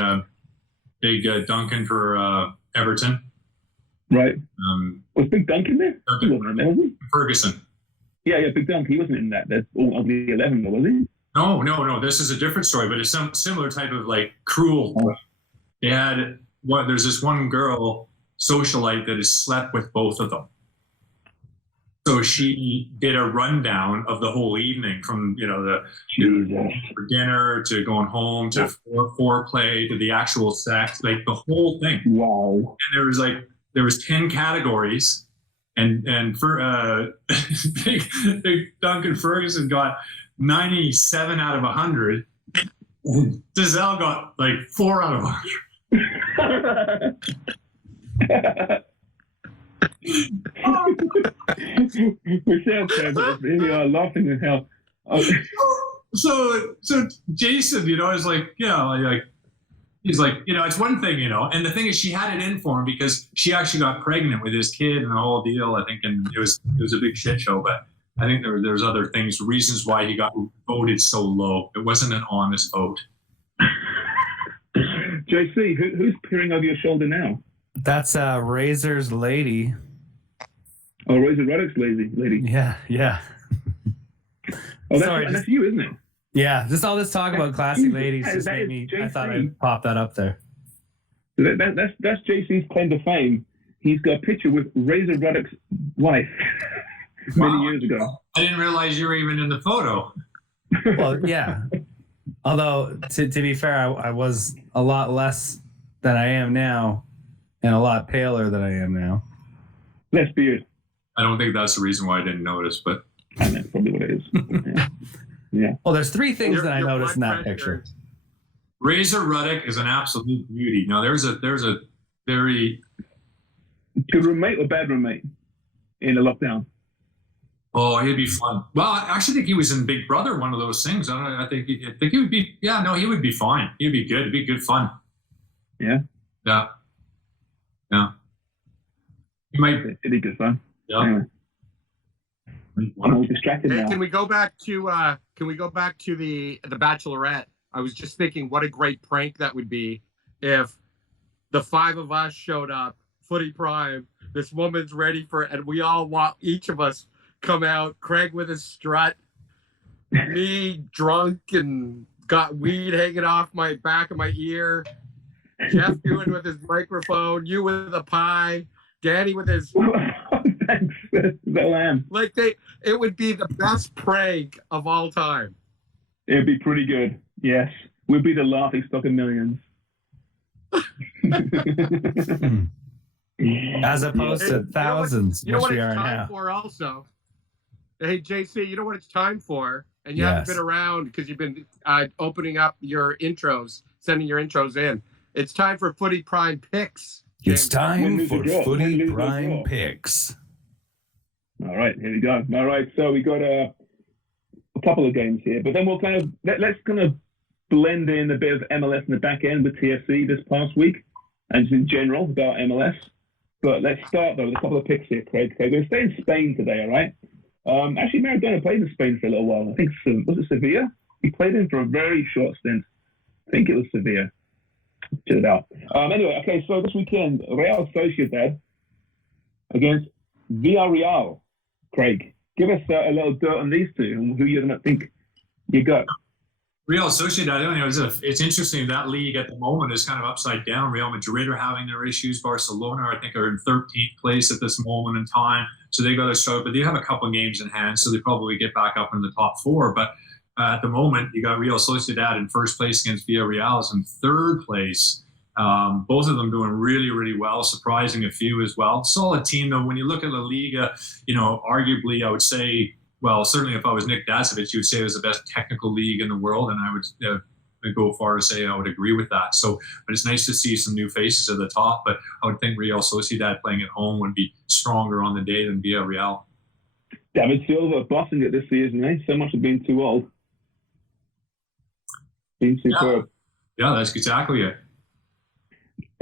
Big Duncan for Everton. Right. Was Big Duncan there? He wasn't there, was he? Ferguson. Yeah, Big Duncan. He wasn't in that. That's all ugly 11, was he? No. This is a different story, but it's some similar type of like cruel. Oh. They had there's this one girl, socialite, that has slept with both of them. So she did a rundown of the whole evening, from for dinner to going home to foreplay to the actual sex, like the whole thing. Wow! And there was like there was 10 categories, and for big Duncan Ferguson got 97 out of 100. Giselle got like 4 out of 100. Michelle said that we are laughing in hell. So Jason, is like, he's like, it's one thing, and the thing is, she had it in for him because she actually got pregnant with his kid and the whole deal, I think, and it was a big shit show. But I think there's other things, reasons why he got voted so low. It wasn't an honest vote. JC, who's peering over your shoulder now? That's Razor's lady. Oh, Razor Ruddock's lady. Yeah. Oh, that's you, isn't it? Yeah, just all this talk about classic ladies just made me. I thought I'd pop that up there. That's JC's claim to fame. He's got a picture with Razor Ruddock's wife many years ago. I didn't realize you were even in the photo. Well, yeah. Although, to be fair, I was a lot less than I am now and a lot paler than I am now. Less beard. I don't think that's the reason why I didn't notice, but... That's probably what it is. Yeah. Well, there's 3 things that I noticed in that picture. Razor Ruddock is an absolute beauty. Now, there's a very... Good roommate or bad roommate in a lockdown? Oh, he'd be fun. Well, I actually think he was in Big Brother, one of those things. I think he would be. Yeah, no, he would be fine. He'd be good. It'd be good fun. Yeah. Yeah. He might. It'd be good fun. Yeah. Anyway. I'm all distracted now. Can we go back to the Bachelorette? I was just thinking, what a great prank that would be if the 5 of us showed up, Footy Prime. This woman's ready and we all each of us come out. Craig with his strut, me drunk and got weed hanging off my back of my ear. Jeff doing with his microphone. You with a pie. Danny with his. Thanks, the lamb. Like it would be the best prank of all time. It'd be pretty good. Yes, we'd be the laughing stock of millions. As opposed to thousands, you know which what we are it's time now. for also. Hey, JC, you know what it's time for? And you haven't been around because you've been opening up your intros, sending your intros in. It's time for Footy Prime Picks. It's time for Footy Prime Picks. All right, here we go. All right, so we got a couple of games here, but then we'll let's kind of blend in a bit of MLS in the back end with TFC this past week, and just in general about MLS. But let's start though with a couple of picks here, Craig. Okay, we're going to stay in Spain today, all right? Actually, Maradona played in Spain for a little while. I think, was it Sevilla? He played in for a very short stint. I think it was Sevilla. Check it out. Anyway, okay, so this weekend, Real Sociedad against Villarreal. Craig, give us a little dirt on these two and who you're going to think you got. Real Sociedad, it's interesting that league at the moment is kind of upside down. Real Madrid are having their issues. Barcelona, I think, are in 13th place at this moment in time. So they've got to struggle, but they have a couple of games in hand, so they probably get back up in the top 4. But at the moment, you got Real Sociedad in first place against Villarreal in third place. Both of them doing really, really well, surprising a few as well. Solid team, though. When you look at La Liga, arguably, I would say, well, certainly if I was Nick Dasovic, you would say it was the best technical league in the world, and I would go far to say I would agree with that. So, but it's nice to see some new faces at the top, but I would think Real Sociedad playing at home would be stronger on the day than Villarreal. David Silva bossing it this season, eh? So much of being too old. Being superb. Yeah, that's exactly it.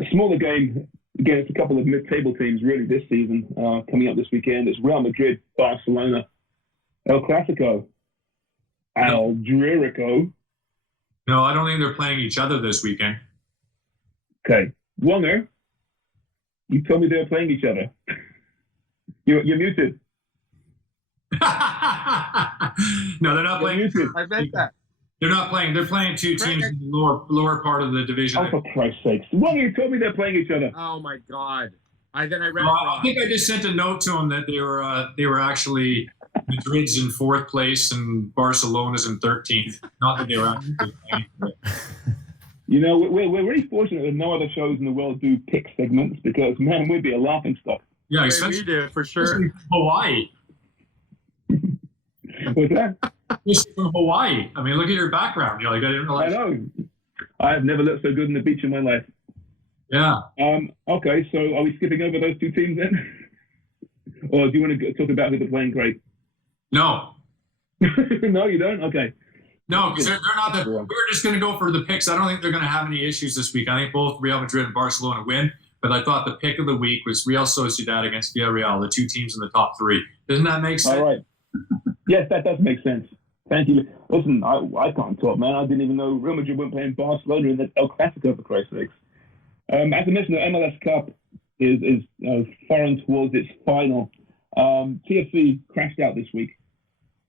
A smaller game against a couple of mid-table teams really this season coming up this weekend. It's Real Madrid, Barcelona, El Clasico, El Dririco. No, I don't think they're playing each other this weekend. Okay. Wonger, you told me they were playing each other. You're muted. No, they're not playing. Muted. I meant that. They're not playing. They're playing two teams in the lower part of the division. Oh, for Christ's sakes. Wonger, you told me they're playing each other. Oh, my God. I read I think I just sent a note to them that they were actually Madrid's in 4th place and Barcelona's in 13th. Not that they were actually playing. You know, we're really fortunate that no other shows in the world do pick segments because, man, we'd be a laughing stock. Yeah, we did, for sure. Hawaii. What's that? Just from Hawaii. I mean, look at your background. You're like, I didn't realize. I know. I have never looked so good on the beach in my life. Yeah. Okay, so are we skipping over those two teams then? Or do you want to talk about who they're playing, Craig? No. No, you don't? Okay. No, because they're not the. We were just going to go for the picks. I don't think they're going to have any issues this week. I think both Real Madrid and Barcelona win. But I thought the pick of the week was Real Sociedad against Villarreal, the two teams in the top three. Doesn't that make sense? All right. Yes, that does make sense. Thank you. Listen, I can't talk, man. I didn't even know Real Madrid weren't playing Barcelona in the El Clasico, for Christ's sakes. As I mentioned, the MLS Cup is foreign towards its final. TFC crashed out this week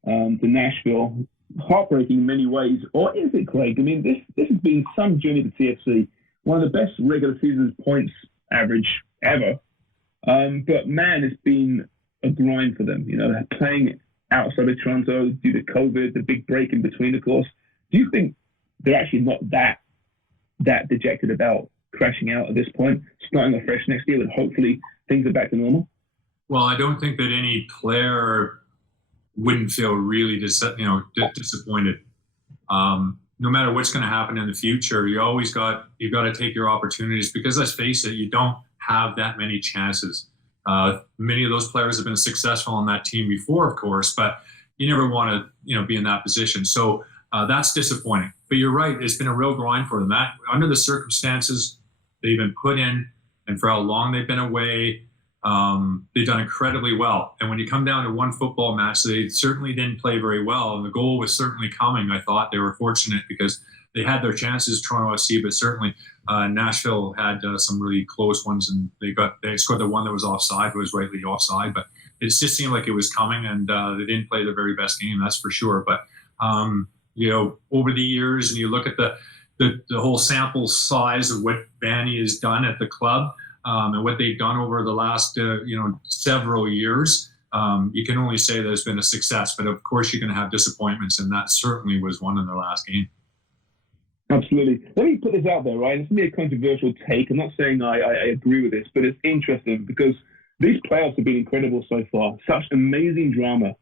to Nashville. Heartbreaking in many ways. Or is it, Craig? I mean, this has been some journey to TFC. One of the best regular season points average ever. But, man, it's been a grind for them. You know, playing outside of Toronto due to COVID, the big break in between, of course. Do you think they're actually not that dejected about crashing out at this point, starting afresh next year, and hopefully things are back to normal? Well, I don't think that any player wouldn't feel really disappointed. No matter what's going to happen in the future, you've got to take your opportunities because let's face it, you don't have that many chances. Many of those players have been successful on that team before, of course, but you never want to be in that position. So that's disappointing. But you're right; it's been a real grind for them. That under the circumstances they've been put in, and for how long they've been away. They've done incredibly well. And when you come down to one football match, they certainly didn't play very well. And the goal was certainly coming. I thought they were fortunate because they had their chances, Toronto FC, but certainly Nashville had some really close ones. And they scored the one that was offside, was rightly offside. But it just seemed like it was coming, and they didn't play their very best game, that's for sure. But, over the years, and you look at the whole sample size of what Vanny has done at the club, and what they've done over the last, several years, you can only say that it's been a success. But of course, you're going to have disappointments, and that certainly was one in their last game. Absolutely. Let me put this out there, right? It's going to be a controversial take. I'm not saying I agree with this, but it's interesting because these playoffs have been incredible so far. Such amazing drama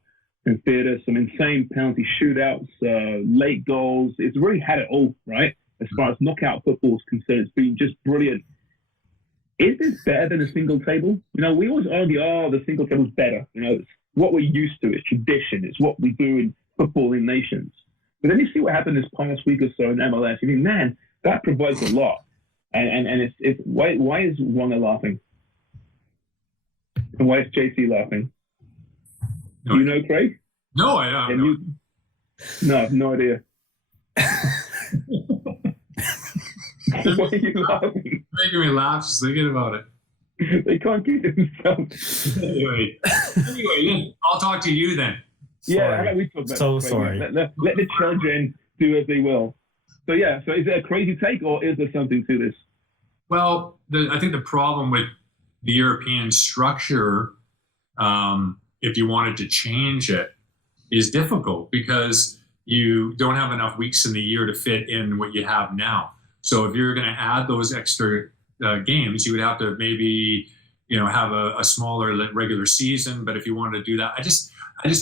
and theatre, some insane penalty shootouts, late goals. It's really had it all, right? As far as knockout football is concerned, it's been just brilliant. Is this better than a single table? We always argue, the single table's better. It's what we're used to. It's tradition. It's what we do in footballing nations. But then you see what happened this past week or so in MLS. You think, man, that provides a lot. And it's why is Wonga laughing? And why is JC laughing? No. Do you know, Craig? No, I don't know. No, I have no idea. Why are you laughing? Making me laugh just thinking about it. They can't keep themselves. Anyway, I'll talk to you then. Yeah, how about we talk about So it, Craig? sorry. Let the children do as they will. So is it a crazy take or is there something to this? Well, I think the problem with the European structure, if you wanted to change it, is difficult because you don't have enough weeks in the year to fit in what you have now. So if you're going to add those extra games, you would have to maybe, have a smaller regular season. But if you wanted to do that, I just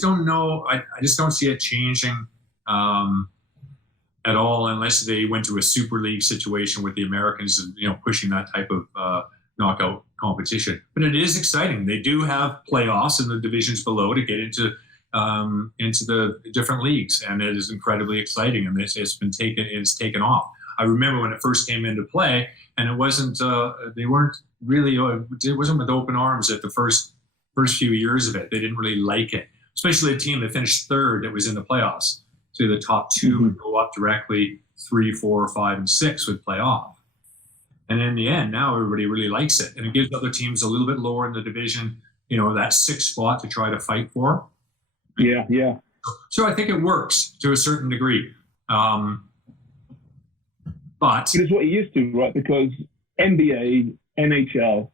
don't know. I just don't see it changing at all unless they went to a Super League situation with the Americans and, pushing that type of knockout competition. But it is exciting. They do have playoffs in the divisions below to get into the different leagues, and it is incredibly exciting. And it's taken off. I remember when it first came into play, and it wasn't. They weren't really. It wasn't with open arms at the first few years of it. They didn't really like it, especially a team that finished third that was in the playoffs. So the top two would go up directly. 3, 4, 5, and 6 would play off. And in the end, now everybody really likes it, and it gives other teams a little bit lower in the division, that 6th spot to try to fight for. Yeah. So I think it works to a certain degree. But it's what you're used to, right? Because NBA, NHL,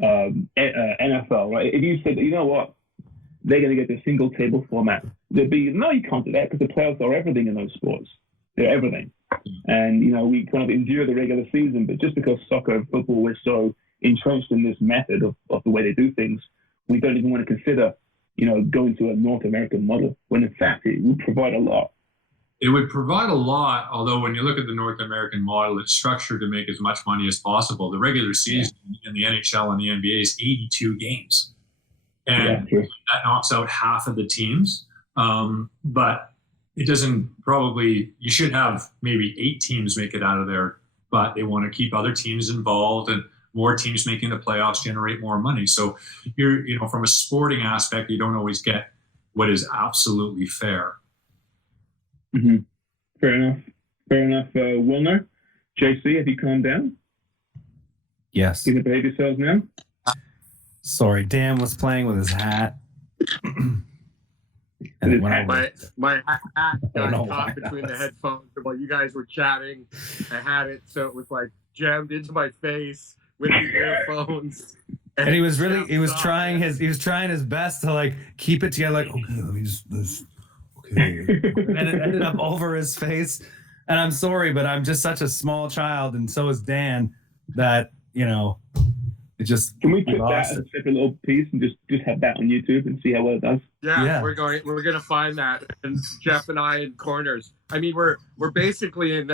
NFL, right? If you said, you know what, they're going to get the single table format, there'd be, no, you can't do that because the playoffs are everything in those sports. They're everything. And, we kind of endure the regular season, but just because soccer and football, we're so entrenched in this method of the way they do things, we don't even want to consider, going to a North American model, when in fact it would provide a lot. It would provide a lot, although when you look at the North American model, it's structured to make as much money as possible. The regular season in the NHL and the NBA is 82 games. And that knocks out half of the teams. But it doesn't you should have maybe 8 teams make it out of there, but they want to keep other teams involved, and more teams making the playoffs generate more money. So from a sporting aspect, you don't always get what is absolutely fair. Mm-hmm. Fair enough. Wilner, JC, have you calmed down? Yes. You can behave yourselves now? Sorry, Dan was playing with his hat. And it went over. My hat got caught between the headphones while you guys were chatting. I had it so it was like jammed into my face with the earphones. And he was trying his best to like keep it together, like, okay, let me just okay. And it ended up over his face. And I'm sorry, but I'm just such a small child, and so is Dan, that it just. Can we put that as a separate little piece and just have that on YouTube and see how well it does? Yeah. We're gonna find that, and Jeff and I in corners. I mean, we're basically in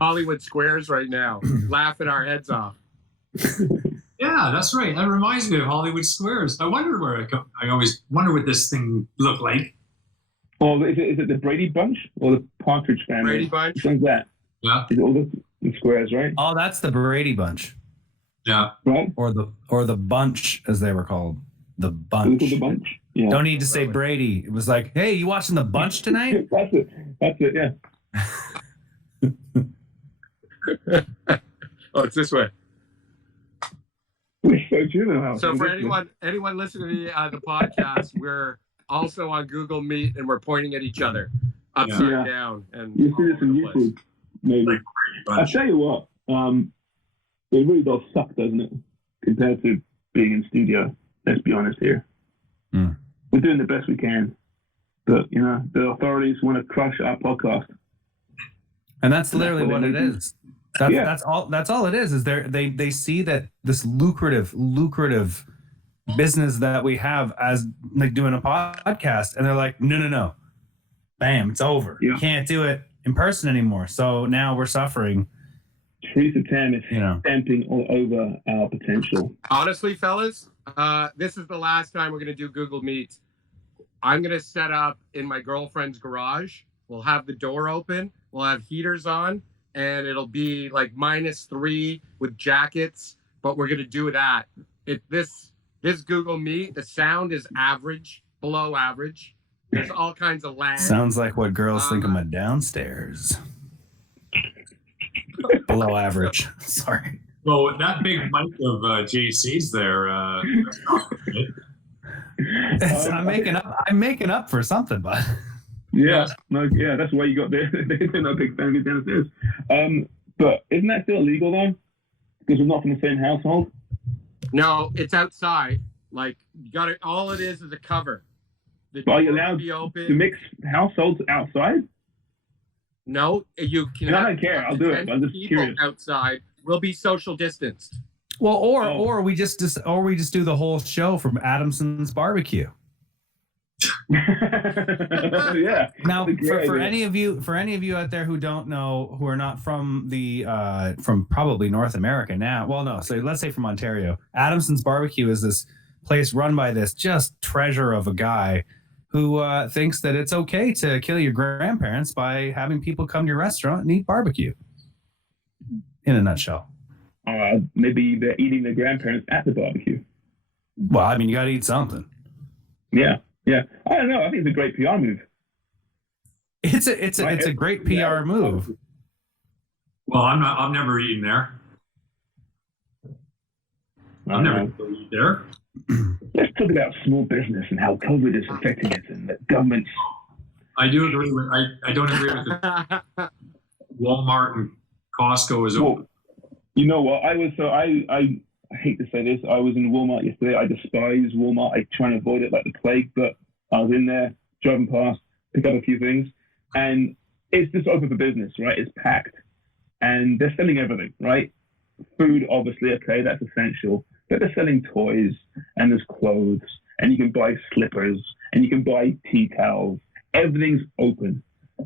Hollywood Squares right now, laughing our heads off. Yeah, that's right. That reminds me of Hollywood Squares. I wonder I always wonder what this thing looked like. Or is it the Brady Bunch or the Partridge Family? Brady Bunch. Which one's that? Yeah. Is it all the squares, right? Oh, that's the Brady Bunch. Yeah. Right. Or the Bunch, as they were called. The Bunch. The Bunch. Yeah. Don't need to say Brady. It was like, hey, you watching the Bunch tonight? That's it. Yeah. Oh, it's this way. So for anyone listening to the podcast, we're also on Google Meet, and we're pointing at each other upside down. And you see this on YouTube, maybe. I'll tell you what, it really does suck, doesn't it, compared to being in studio? Let's be honest here. We're doing the best we can, but the authorities want to crush our podcast, and that's literally what it is. That's all it is they see that this lucrative business that we have as like doing a podcast, and they're like, no, bam, it's over. You can't do it in person anymore. So now we're suffering. Teresa Tam is stamping all over our potential. Honestly, fellas, this is the last time we're going to do Google Meet. I'm going to set up in my girlfriend's garage. We'll have the door open. We'll have heaters on. And it'll be like -3 with jackets, but we're gonna do that. This Google Meet, the sound is average, below average. There's all kinds of lag. Sounds like what girls think of my downstairs. Below average. Sorry. Well, that big mic of JC's there. I'm making up for something, bud. That's why you got there. They're not big family downstairs. But isn't that still illegal though? Because we're not from the same household. No, it's outside. Like you got it. All it is a cover. Are you allowed to mix households outside? No, you can. I don't care. I'll do it. I'm just curious. Outside will be social distanced. Well, or we just do the whole show from Adamson's barbecue. Yeah. Now, for any of you out there who don't know, who are not from from probably North America now, well, no, so let's say from Ontario, Adamson's Barbecue is this place run by this just treasure of a guy who thinks that it's okay to kill your grandparents by having people come to your restaurant and eat barbecue. In a nutshell. Maybe they're eating their grandparents at the barbecue. Well, I mean, you got to eat something. Yeah. Yeah, I don't know. I think it's a great PR move. It's a great PR move. Well, I've never eaten there. I've never eaten there. Let's talk about small business and how COVID is affecting it, and the government's. I do agree with. I don't agree with it. Walmart and Costco is open. You know what? I hate to say this. I was in Walmart yesterday. I despise Walmart. I try and avoid it like the plague, but I was in there, driving past, picked up a few things, and it's just open for business, right? It's packed, and they're selling everything, right? Food, obviously, okay, that's essential, but they're selling toys, and there's clothes, and you can buy slippers, and you can buy tea towels. Everything's open.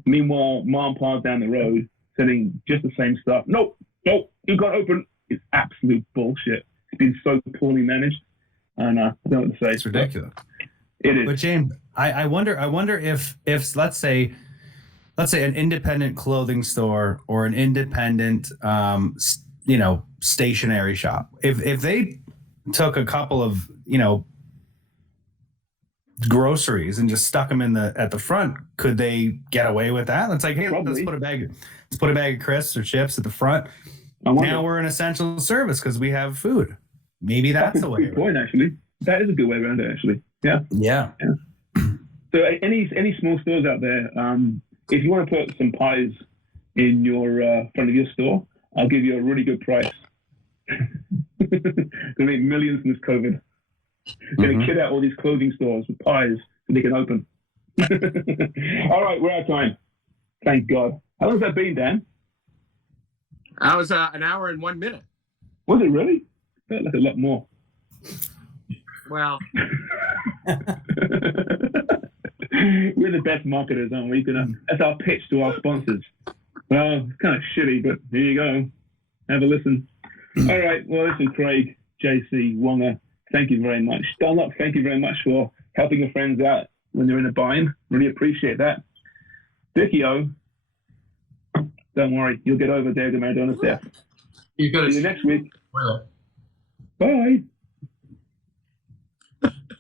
Meanwhile, mom and pa down the road selling just the same stuff. Nope, you can't open. It's absolute bullshit. It's been so poorly managed, and I don't know what to say. It's ridiculous. It is. But James, I wonder if let's say an independent clothing store or an independent stationery shop, if they took a couple of groceries and just stuck them at the front, could they get away with that? It's like, hey, Probably. let's put a bag of crisps or chips at the front. Now we're an essential service because we have food. Maybe that's the way. Good point, actually. That is a good way around it, actually. Yeah. So any small stores out there, if you want to put some pies in your front of your store, I'll give you a really good price. Gonna make millions in this COVID. Gonna kid out all these clothing stores with pies so they can open. All right, we're out of time. Thank God. How long has that been, Dan? That was an hour and 1 minute. Was it really? Felt like a lot more. Well, we're the best marketers, aren't we? That's our pitch to our sponsors. Well, it's kind of shitty, but here you go. Have a listen. All right. Well, listen, Craig, JC, Wonga, thank you very much. Dunlop, thank you very much for helping your friends out when they're in a bind. Really appreciate that. Dickie O, don't worry, you'll get over Diego Maradona's death. You got See you next week. Well. Bye.